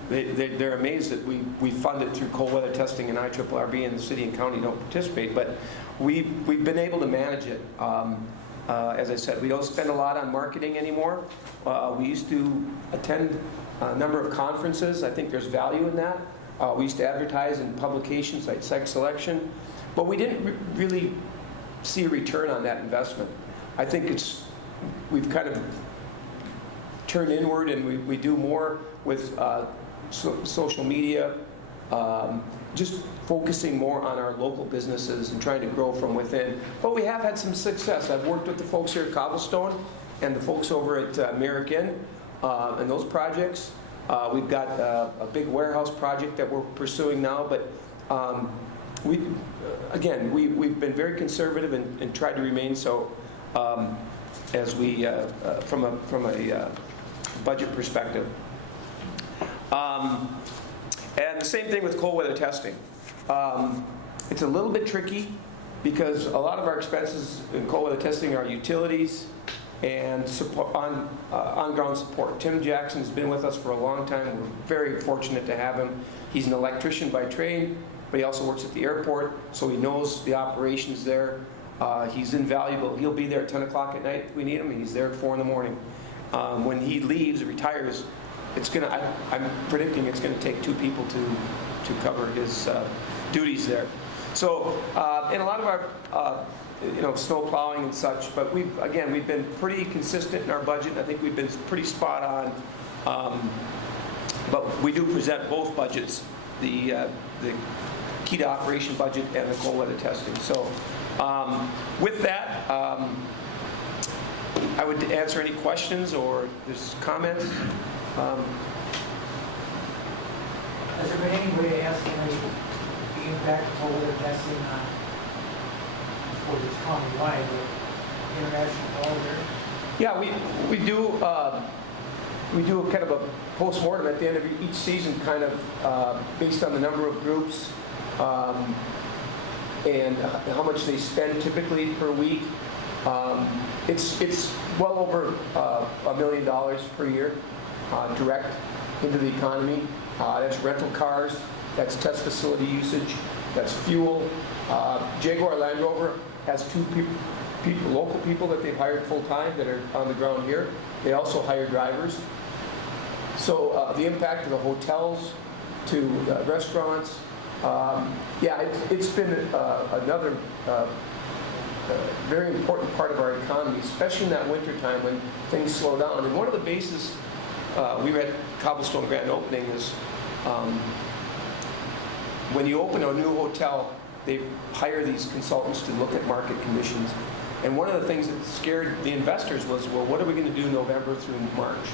they're amazed that we fund it through cold weather testing and IRRB, and the city and county don't participate, but we've been able to manage it. As I said, we don't spend a lot on marketing anymore. We used to attend a number of conferences. I think there's value in that. We used to advertise in publications like Sex Selection, but we didn't really see a return on that investment. I think we've kind of turned inward, and we do more with social media, just focusing more on our local businesses and trying to grow from within. But we have had some success. I've worked with the folks here at Cobblestone and the folks over at Merrick Inn and those projects. We've got a big warehouse project that we're pursuing now, but we've been very conservative and tried to remain so as we from a budget perspective. And the same thing with cold weather testing. It's a little bit tricky because a lot of our expenses in cold weather testing are utilities and support, on-ground support. Tim Jackson's been with us for a long time. We're very fortunate to have him. He's an electrician by trade, but he also works at the airport, so he knows the operations there. He's invaluable. He'll be there at 10 o'clock at night if we need him, and he's there at 4 in the morning. When he leaves, retires, I'm predicting it's going to take 2 people to cover his duties there. So, and a lot of our snow plowing and such, but we've been pretty consistent in our budget. I think we've been pretty spot on. But we do present both budgets, the Keda operation budget and the cold weather testing. So with that, I would answer any questions or there's comments. Has there been any way to estimate the impact of cold weather testing on, of course it's county-wide, but international cold weather? Yeah, we do kind of a post-mortem at the end of each season, kind of based on the number of groups and how much they spend typically per week. It's well over $1 million per year direct into the economy. That's rental cars, that's test facility usage, that's fuel. Jaguar Land Rover has 2 people, local people that they've hired full-time that are on the ground here. They also hire drivers. So the impact of the hotels to the restaurants, it's been another very important part of our economy, especially in that winter time when things slow down. And one of the bases we were at Cobblestone Grand Opening is when you open a new hotel, they hire these consultants to look at market conditions. And one of the things that scared the investors was, well, what are we going to do November through March?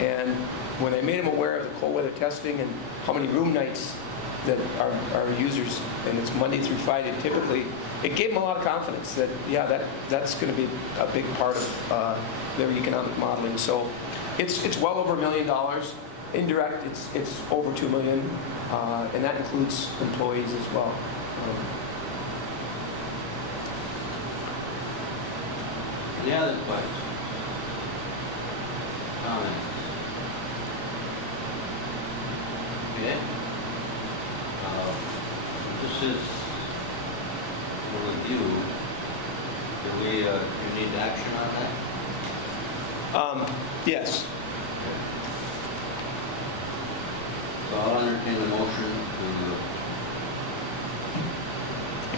And when they made them aware of the cold weather testing and how many room nights that our users, and it's Monday through Friday typically, it gave them a lot of confidence that, that's going to be a big part of their economic modeling. So it's well over $1 million. Indirect, it's over $2 million, and that includes employees as well. Any other questions? Comments? Okay. This is a review. Do you need action on that? Yes. So I'll entertain the motion to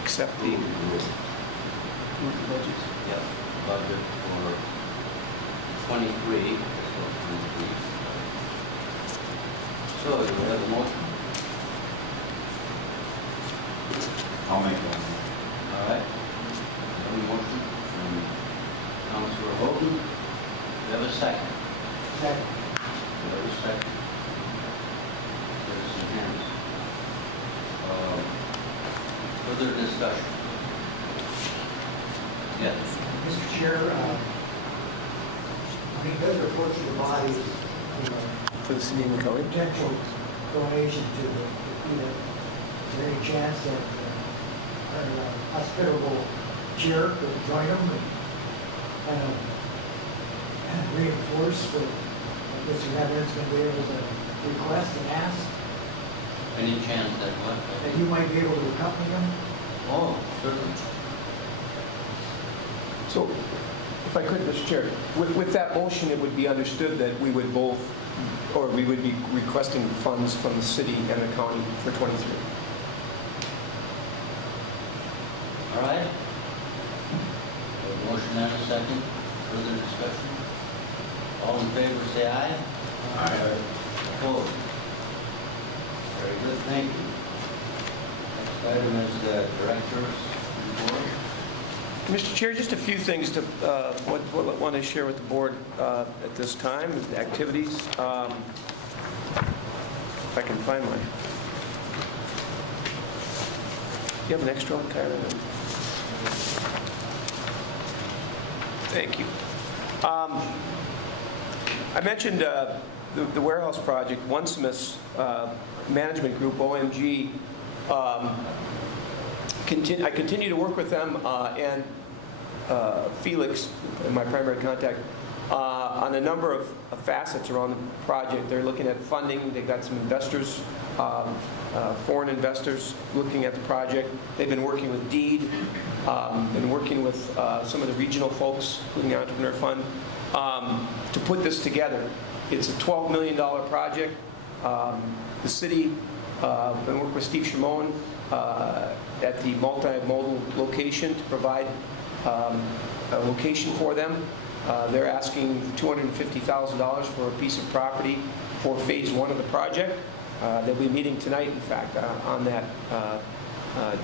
Accept the budgets. budget for 23. So do we have a motion? I'll make one. All right. Have a motion from Councilor Holden. Do you have a second? Second. Do you have a second? Citizen hands. Further discussion? Yes. Mr. Chair, because the reports of the bodies, For the city and the county? potential donation to the Keda, is there any chance that our hospitable chair could join them and reinforce what Mr. Nether's going to be able to request and ask? Any chance that what? That you might be able to accompany them? Oh, certainly. So, if I could, Mr. Chair, with that motion, it would be understood that we would both, or we would be requesting funds from the city and the county for 23. All right. A motion and a second. Further discussion? All in favor, say aye. Aye. Opposed? Very good, thank you. Next item is the director's report. Mr. Chair, just a few things to want to share with the board at this time, activities. If I can find my... Do you have an extra one, Keda? Thank you. I mentioned the warehouse project. One-Smith's management group, OMG, I continue to work with them, and Felix, my primary contact, on a number of facets around the project. They're looking at funding. They've got some investors, foreign investors looking at the project. They've been working with DEED, been working with some of the regional folks, including the Entrepreneur Fund, to put this together. It's a $12 million project. The city, been working with Steve Shimon at the multimodal location to provide a location for them. They're asking $250,000 for a piece of property for phase 1 of the project. They'll be meeting tonight, in fact, on that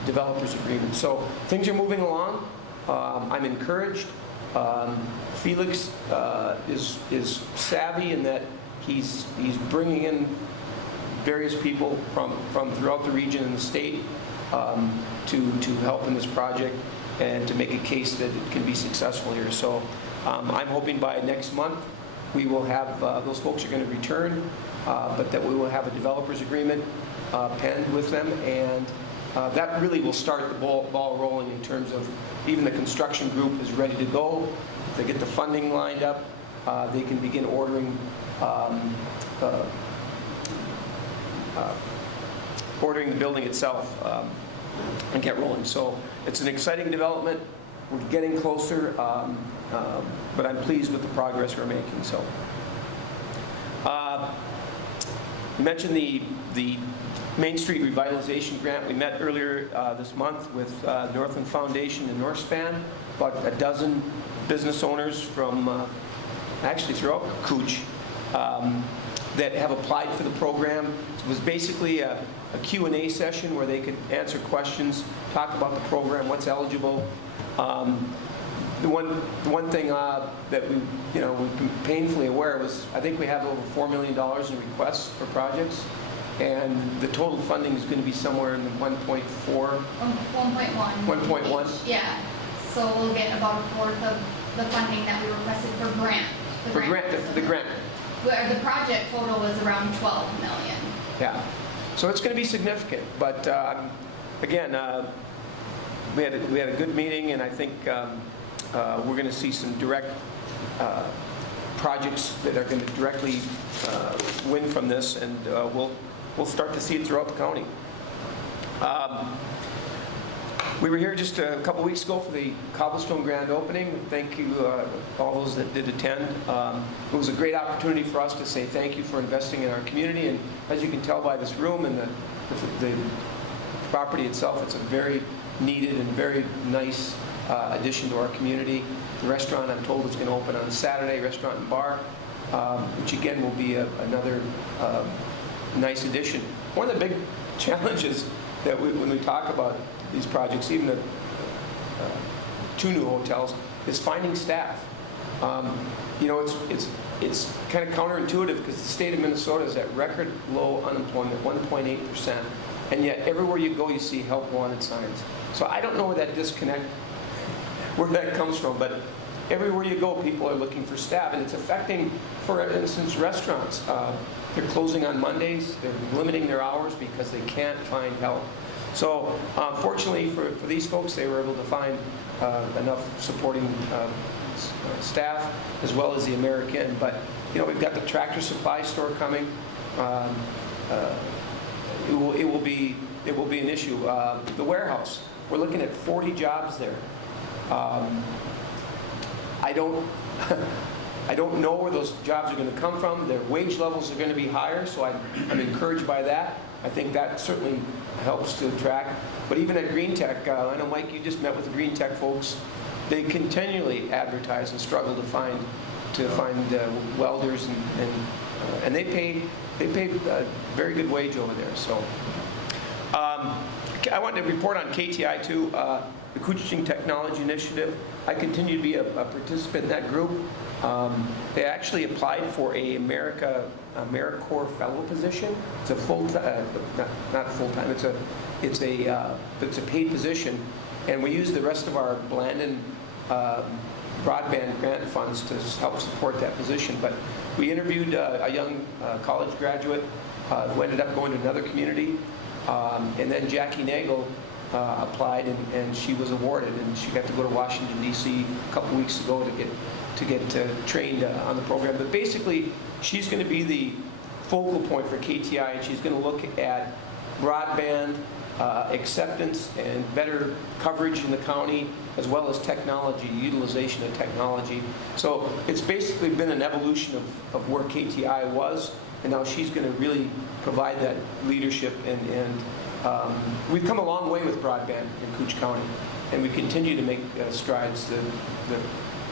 developers agreement. So things are moving along. I'm encouraged. Felix is savvy in that he's bringing in various people from throughout the region and the state to help in this project and to make a case that it can be successful here. So I'm hoping by next month we will have, those folks are going to return, but that we will have a developers agreement penned with them, and that really will start the ball rolling in terms of even the construction group is ready to go. If they get the funding lined up, they can begin ordering the building itself and get rolling. So it's an exciting development. We're getting closer, but I'm pleased with the progress we're making. So, you mentioned the Main Street Revitalization Grant. We met earlier this month with Northland Foundation and Northspan, about a dozen business owners from actually throughout Cooch that have applied for the program. It was basically a Q&A session where they could answer questions, talk about the program, what's eligible. The one thing that we've been painfully aware was, I think we have over $4 million in requests for projects, and the total funding is going to be somewhere in the 1.4. 1.1. 1.1. Yeah. So we'll get about a fourth of the funding that we requested for grant. The grant. Where the project total was around 12 million. Yeah. So it's going to be significant, but again, we had a good meeting, and I think we're going to see some direct projects that are going to directly win from this, and we'll start to see it throughout the county. We were here just a couple weeks ago for the Cobblestone grand opening. Thank you, all those that did attend. It was a great opportunity for us to say thank you for investing in our community, and as you can tell by this room and the property itself, it's a very needed and very nice addition to our community. The restaurant, I'm told, is going to open on Saturday, restaurant and bar, which again will be another nice addition. One of the big challenges that when we talk about these projects, even the 2 new hotels, is finding staff. It's kind of counterintuitive because the state of Minnesota is at record low unemployment, 1.8%, and yet everywhere you go you see help wanted signs. So I don't know where that disconnect, where that comes from, but everywhere you go people are looking for staff, and it's affecting, for instance, restaurants. They're closing on Mondays, they're limiting their hours because they can't find help. So fortunately for these folks, they were able to find enough supporting staff, as well as the American. But we've got the Tractor Supply store coming. It will be an issue. The warehouse, we're looking at 40 jobs there. I don't know where those jobs are going to come from. Their wage levels are going to be higher, so I'm encouraged by that. I think that certainly helps to attract. But even at Green Tech, I know, Mike, you just met with the Green Tech folks. They continually advertise and struggle to find welders, and they pay a very good wage over there. So I wanted to report on KTI too, the Kuching Technology Initiative. I continue to be a participant in that group. They actually applied for a AmeriCorps fellow position. It's a not full time. It's a paid position, and we use the rest of our Blandon broadband grant funds to help support that position. But we interviewed a young college graduate who ended up going to another community, and then Jackie Nagel applied, and she was awarded, and she got to go to Washington D.C. a couple weeks ago to get trained on the program. But basically, she's going to be the focal point for KTI, and she's going to look at broadband acceptance and better coverage in the county, as well as technology, utilization of technology. So it's basically been an evolution of where KTI was, and now she's going to really provide that leadership, and we've come a long way with broadband in Cooch County, and we continue to make strides. The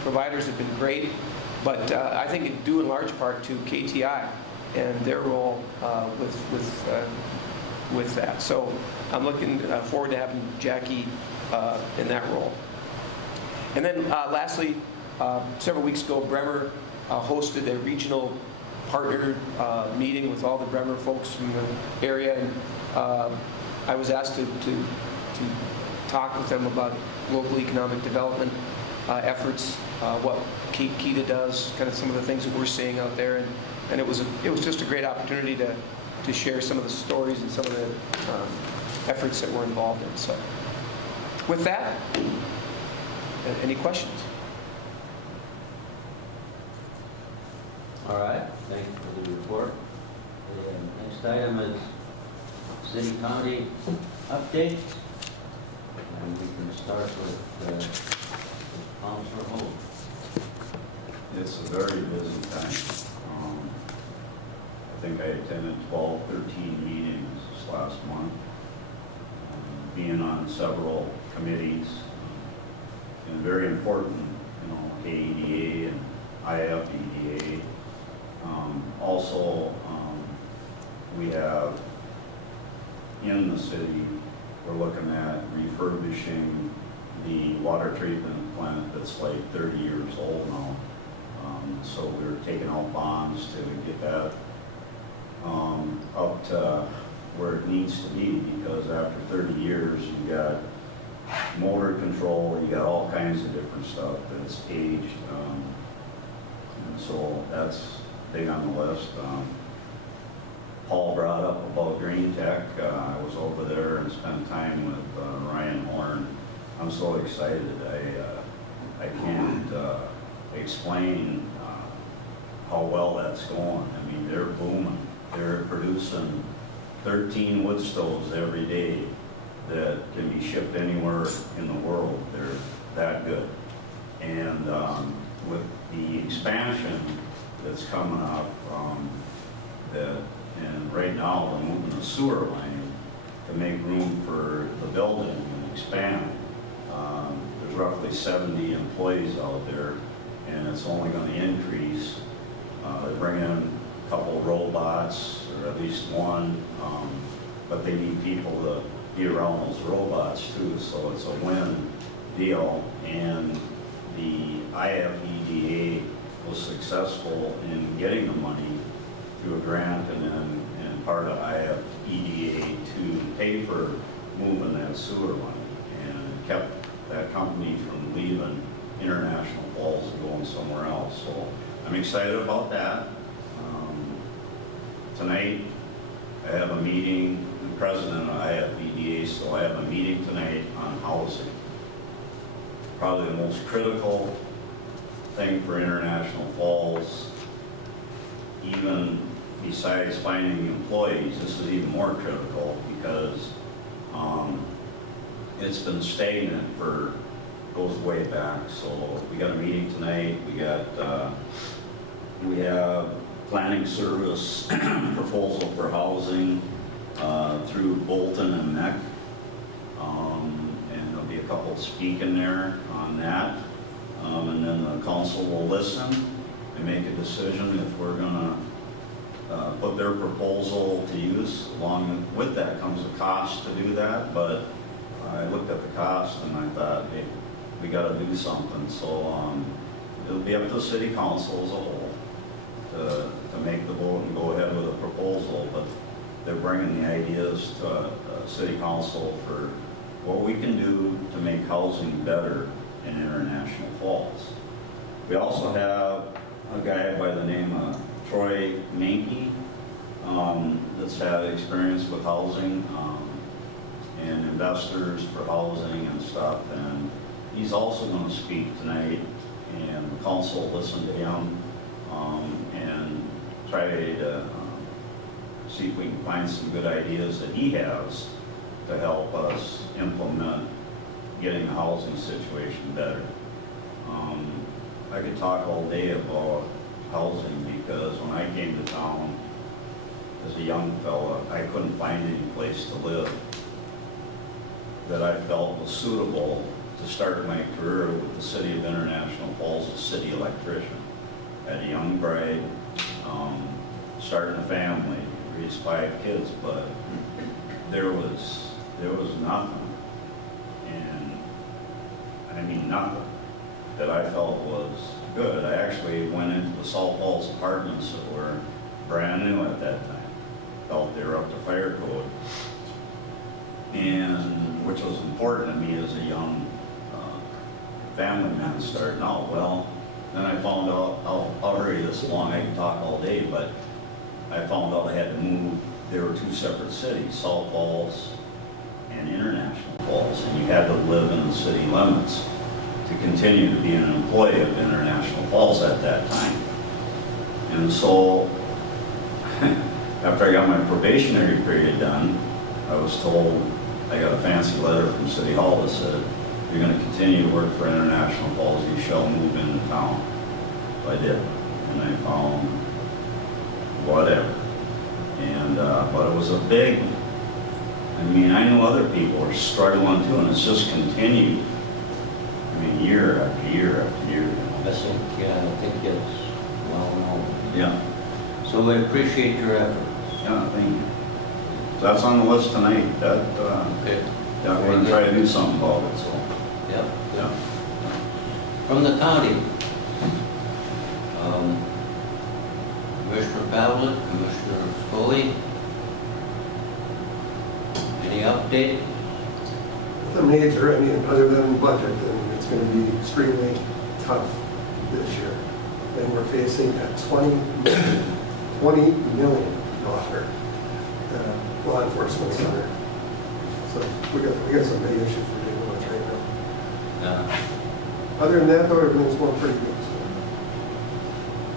providers have been great, but I think it's due in large part to KTI and their role with that. So I'm looking forward to having Jackie in that role. And then lastly, several weeks ago, Bremer hosted a regional partner meeting with all the Bremer folks from the area, and I was asked to talk with them about local economic development efforts, what Keda does, kind of some of the things that we're seeing out there, and it was just a great opportunity to share some of the stories and some of the efforts that we're involved in. So with that, any questions? All right, thank you for the report. The next item is city-county update, and we can start with Councilor Holt. It's a very busy time. I think I attended 12, 13 meetings this last month, being on several committees, and very important, KEDA and IFEDA. Also, we have in the city, we're looking at refurbishing the water treatment plant that's like 30 years old now. So we're taking out bonds to get that up to where it needs to be, because after 30 years, you got motor control, you got all kinds of different stuff that's aged. And so that's big on the list. Paul brought up about Green Tech. I was over there and spent time with Ryan Horn. I'm so excited. I can't explain how well that's going. I mean, they're booming. They're producing 13 wood stoves every day that can be shipped anywhere in the world. They're that good. And with the expansion that's coming up, and right now we're moving the sewer line to make room for the building and expand. There's roughly 70 employees out there, and it's only going to increase. They're bringing in a couple robots, or at least one, but they need people to be around those robots too, so it's a win deal. And the IFEDA was successful in getting the money through a grant, and part of IFEDA to pay for moving that sewer line, and kept that company from leaving International Falls and going somewhere else. So I'm excited about that. Tonight, I have a meeting, the president of IFEDA, so I have a meeting tonight on housing. Probably the most critical thing for International Falls, even besides finding employees. This is even more critical because it's been stagnant goes way back. So we got a meeting tonight. We have planning service proposal for housing through Bolton and Meck. And there'll be a couple speaking there on that. And then the council will listen and make a decision if we're gonna put their proposal to use. Along with that comes a cost to do that, but I looked at the cost and I thought, hey, we gotta do something. So it'll be up to the city council as a whole to make the vote and go ahead with a proposal, but they're bringing the ideas to city council for what we can do to make housing better in International Falls. We also have a guy by the name of Troy Mankey that's had experience with housing, and investors for housing and stuff. And he's also going to speak tonight, and the council listened to him and try to see if we can find some good ideas that he has to help us implement getting the housing situation better. I could talk all day about housing because when I came to town as a young fella, I couldn't find any place to live that I felt was suitable to start my career with the City of International Falls as city electrician. Had a young bride, starting a family, raised 5 kids, but there was nothing, and I mean nothing, that I felt was good. I actually went into the Salt Falls apartments that were brand new at that time. Felt they were up to fire code, and which was important to me as a young family man starting out. Well, then I found out, I'll hurry this along, I can talk all day, but I found out I had to move. There were 2 separate cities, Salt Falls and International Falls, and you had to live in the city limits to continue to be an employee of International Falls at that time. And so, after I got my probationary period done, I was told, I got a fancy letter from City Hall that said, you're going to continue to work for International Falls, you shall move into town. So I did, and I found whatever. And, but it was a big, I mean, I knew other people were struggling too, and it's just continued. I mean, year after year after year. I think it's well known. Yeah. So we appreciate your efforts. Yeah, thank you. So that's on the list tonight. That, Okay. yeah, we're gonna try to do something about it, so. Yep. Yeah. From the county, Commissioner Pavlik, Commissioner Scully, any update? The major, I mean, other than budget, then it's going to be extremely tough this year. And we're facing a $20 million law enforcement center. So we got some big issues we're dealing with right now. Other than that, though, everything's going pretty good.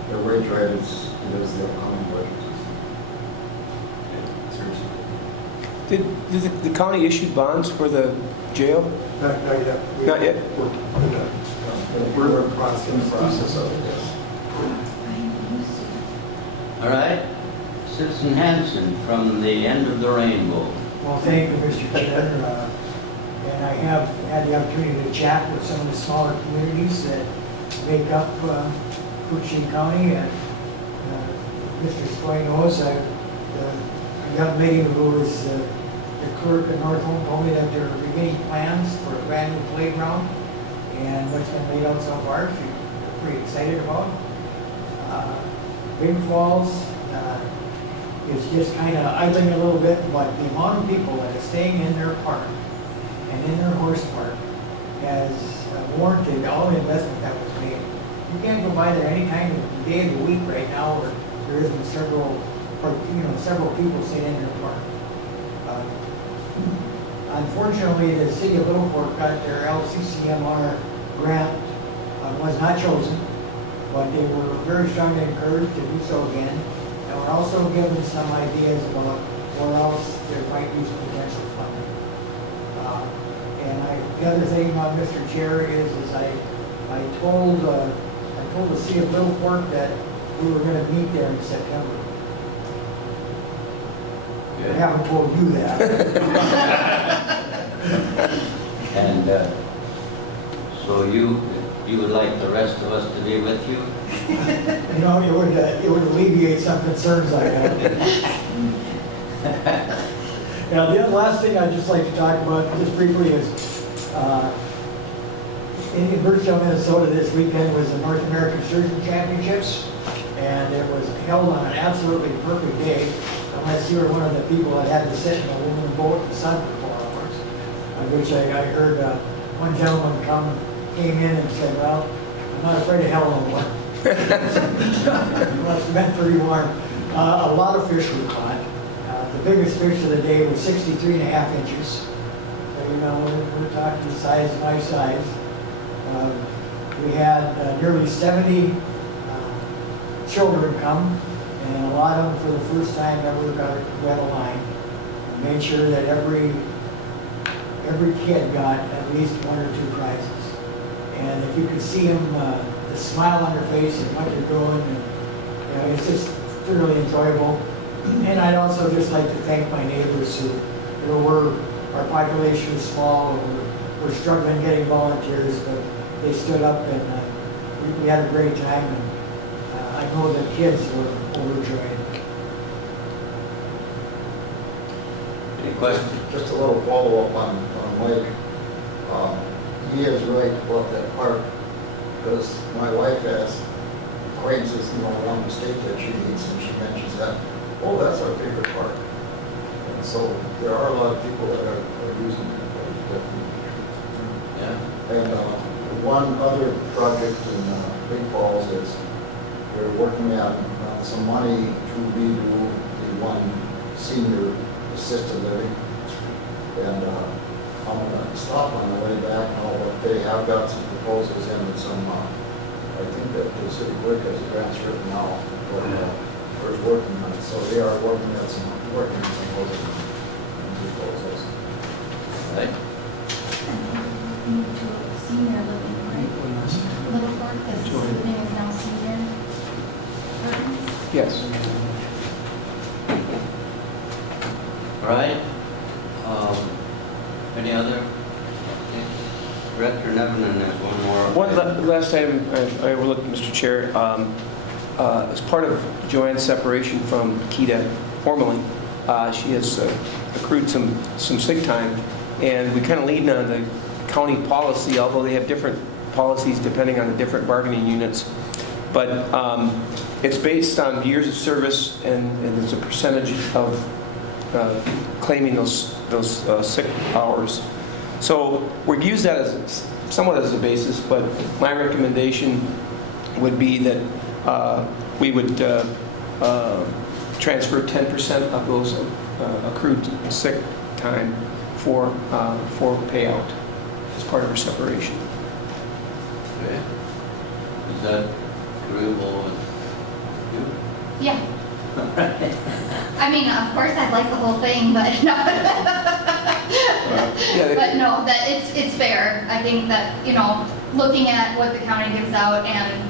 So. The wage rate is the upcoming budget. Did the county issue bonds for the jail? Not yet. Not yet? We're in the process of it, yes. All right. Citizen Hanson from the end of the rainbow. Well, thank you, Mr. Chair. And I have had the opportunity to chat with some of the smaller communities that make up Cushing County. And Mr. Spoy knows a young lady who is the clerk at North Home told me that they're beginning plans for a brand new playground. And what's been laid out so far, she's pretty excited about. Big Falls is just kind of idling a little bit, but the amount of people that are staying in their park and in their horse park has warranted all the investment that was made. You can't go by there any time of the day of the week right now where there isn't several people sitting in their park. Unfortunately, the city of Little Fork got their LCCMR grant, was not chosen, but they were very strongly encouraged to do so again. And we're also given some ideas about where else there might be some potential funding. And the other thing, Mr. Chair, is I told the city of Little Fork that we were going to meet there in September. I haven't told you that. And so you would like the rest of us to be with you? You know, it would alleviate some concerns I have. Now, the last thing I'd just like to talk about just briefly is in Birchville, Minnesota this weekend was the North American Surgeon Championships, and it was held on an absolutely perfect day, unless you were one of the people that had to sit in a aluminum boat in the sun for 4 hours, which I heard one gentleman came in and said, well, I'm not afraid of hell no more. It must have been pretty warm. A lot of fish were caught. The biggest fish of the day was 63.5 inches. know, we're talking size by size. We had nearly 70 children come, and a lot of them for the first time ever got wet a line. We made sure that every kid got at least 1 or 2 prizes. And if you could see them, the smile on their face and what they're doing, and, you know, it's just thoroughly enjoyable. And I'd also just like to thank my neighbors who, you know, our population is small, we're struggling getting volunteers, but they stood up and we had a great time, and I know the kids were overjoyed. Any questions? Just a little follow-up on Mike. He is right about that park, because my wife has acquaintances, you know, around the state that she meets, and she mentions that, oh, that's our favorite park. And so there are a lot of people that are using it. Yeah. And one other project in Big Falls is we're working on some money to redo the one senior assisted living. And I'm going to stop on the way back now, but they have got some proposals in and some, I think that the city clerk has a grant written now, but we're working on it. So they are working on some proposals and proposals. Right. Senior living, right? Little Fork, because living is now senior. Yes. All right. Any other? Director Nevin has one more. Last item I overlooked, Mr. Chair. As part of Joanne's separation from Keda formally, she has accrued some sick time, and we kind of lean on the county policy, although they have different policies depending on the different bargaining units. But it's based on years of service, and it's a percentage of claiming those sick hours. So we use that as somewhat as a basis, but my recommendation would be that we would transfer 10% of those accrued sick time for payout as part of her separation. Okay. Is that agreeable with you? Yeah. I mean, of course, I'd like the whole thing, but no. But no, that it's fair. I think that, you know, looking at what the county gives out and,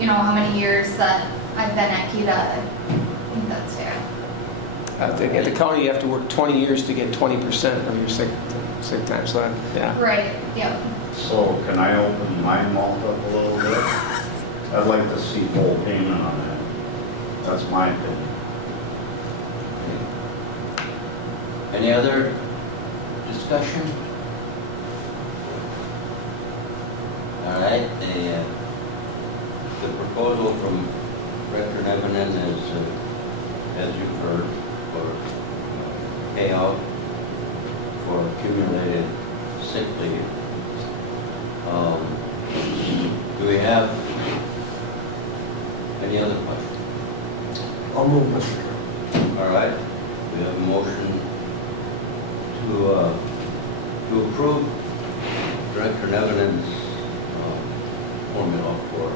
you know, how many years that I've been at Keda, I think that's fair. At the county, you have to work 20 years to get 20% of your sick time. So yeah. Right. Yeah. So can I open my mouth up a little bit? I'd like to see full payment on that. That's my opinion. Any other discussion? All right, the proposal from Director Nevin is, as you've heard, for payout for accumulated sick leave. Do we have any other questions? I'll move, Mr. Chair. All right, we have a motion to approve Director Nevin's formula for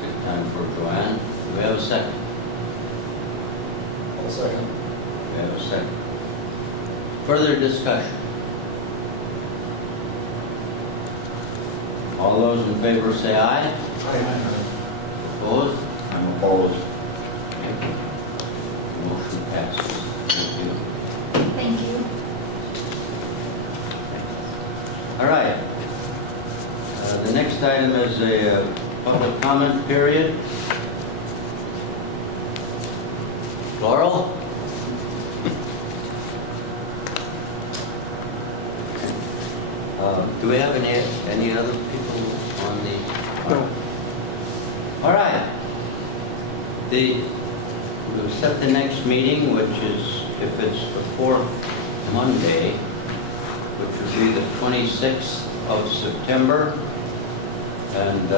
sick time for Joanne. Do we have a second? I'll second. We have a second. Further discussion? All those in favor say aye. Opposed? I'm opposed. Motion passes. Thank you. Thank you. All right. The next item is a public comment period. Laurel? Do we have any other people on the? No. All right. We'll set the next meeting, which is, if it's the fourth Monday, which would be the 26th of September. And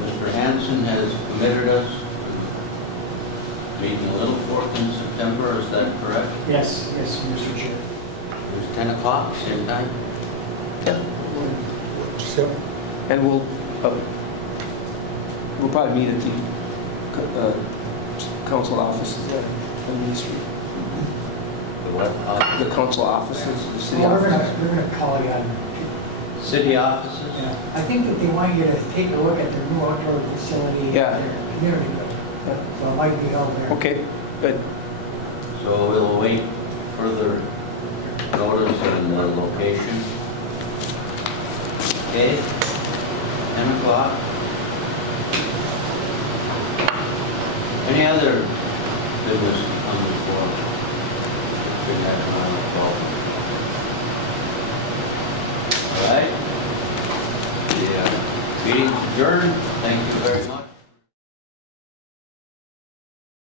Mr. Hanson has committed us to meeting a little forth in September, is that correct? Yes, Mr. Chair. 10 o'clock, same time? Yeah. And we'll probably meet at the council offices there on Main Street. The what? The council offices, the city Well, offices. we're gonna call you on, City offices? I think that they want you to take a look at their new outdoor facility. Yeah. at their community building. So it might be out there. Okay, good. So we'll wait further notice and location. Okay, 10 o'clock. Any other business on the floor? Bring that on the floor. All right. The meeting's adjourned.